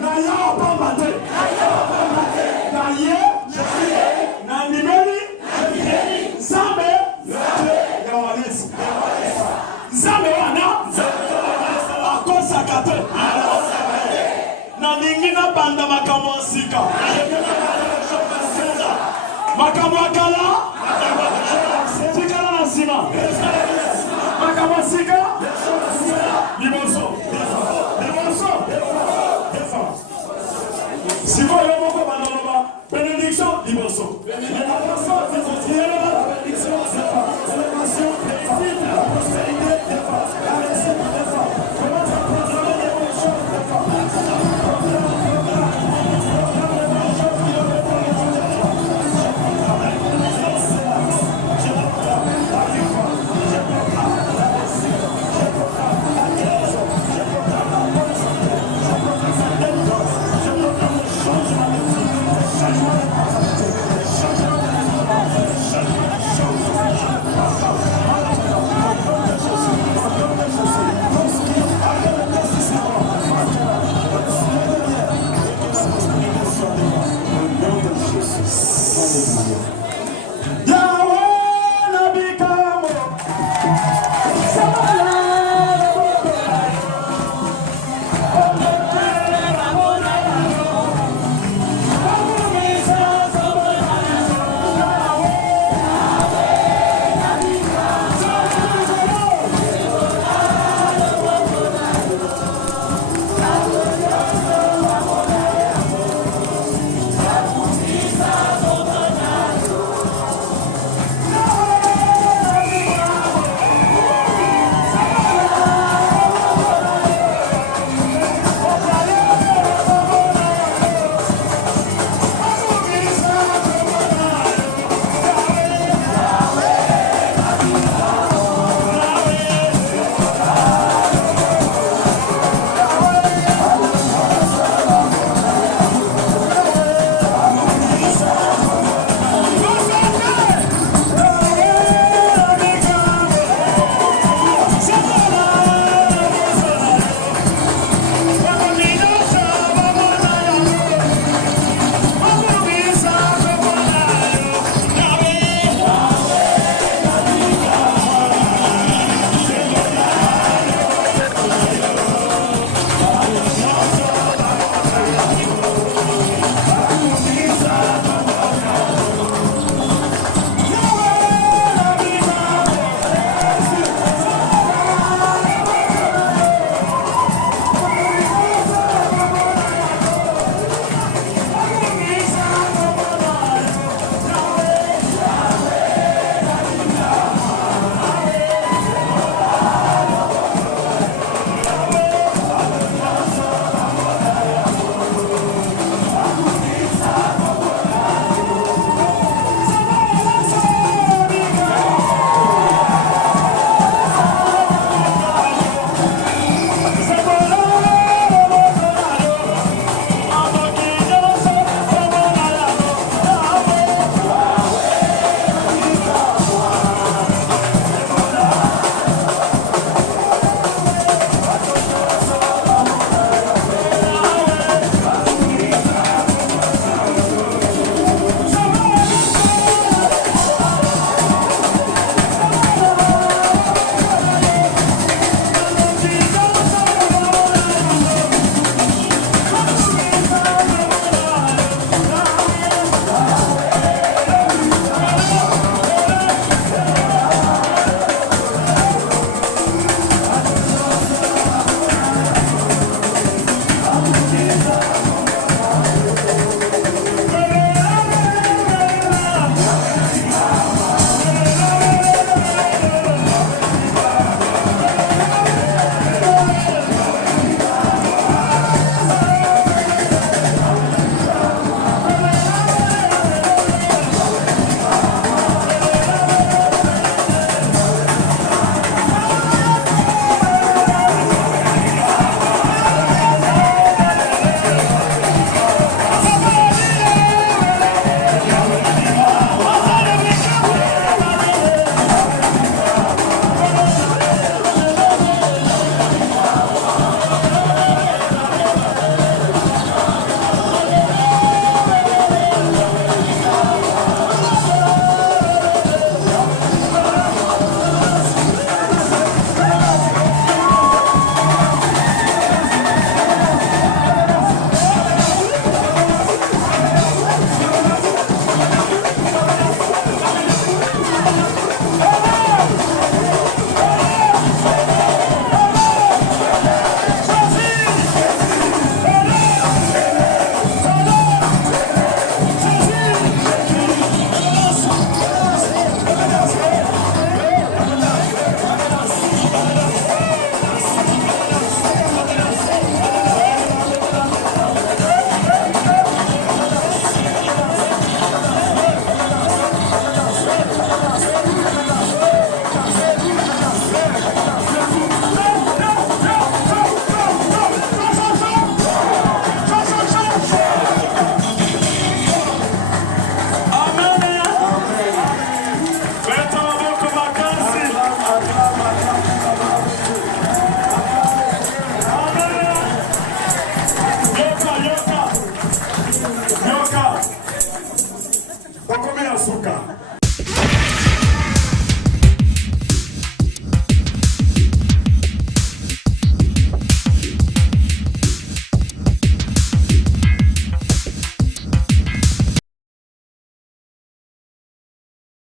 Na ya pambate. Na ye. Na nimeli. Zambe. Ya walesi. Zambe wana. Akosa kate. Na ningi na banda makambo sika. Makambo akala.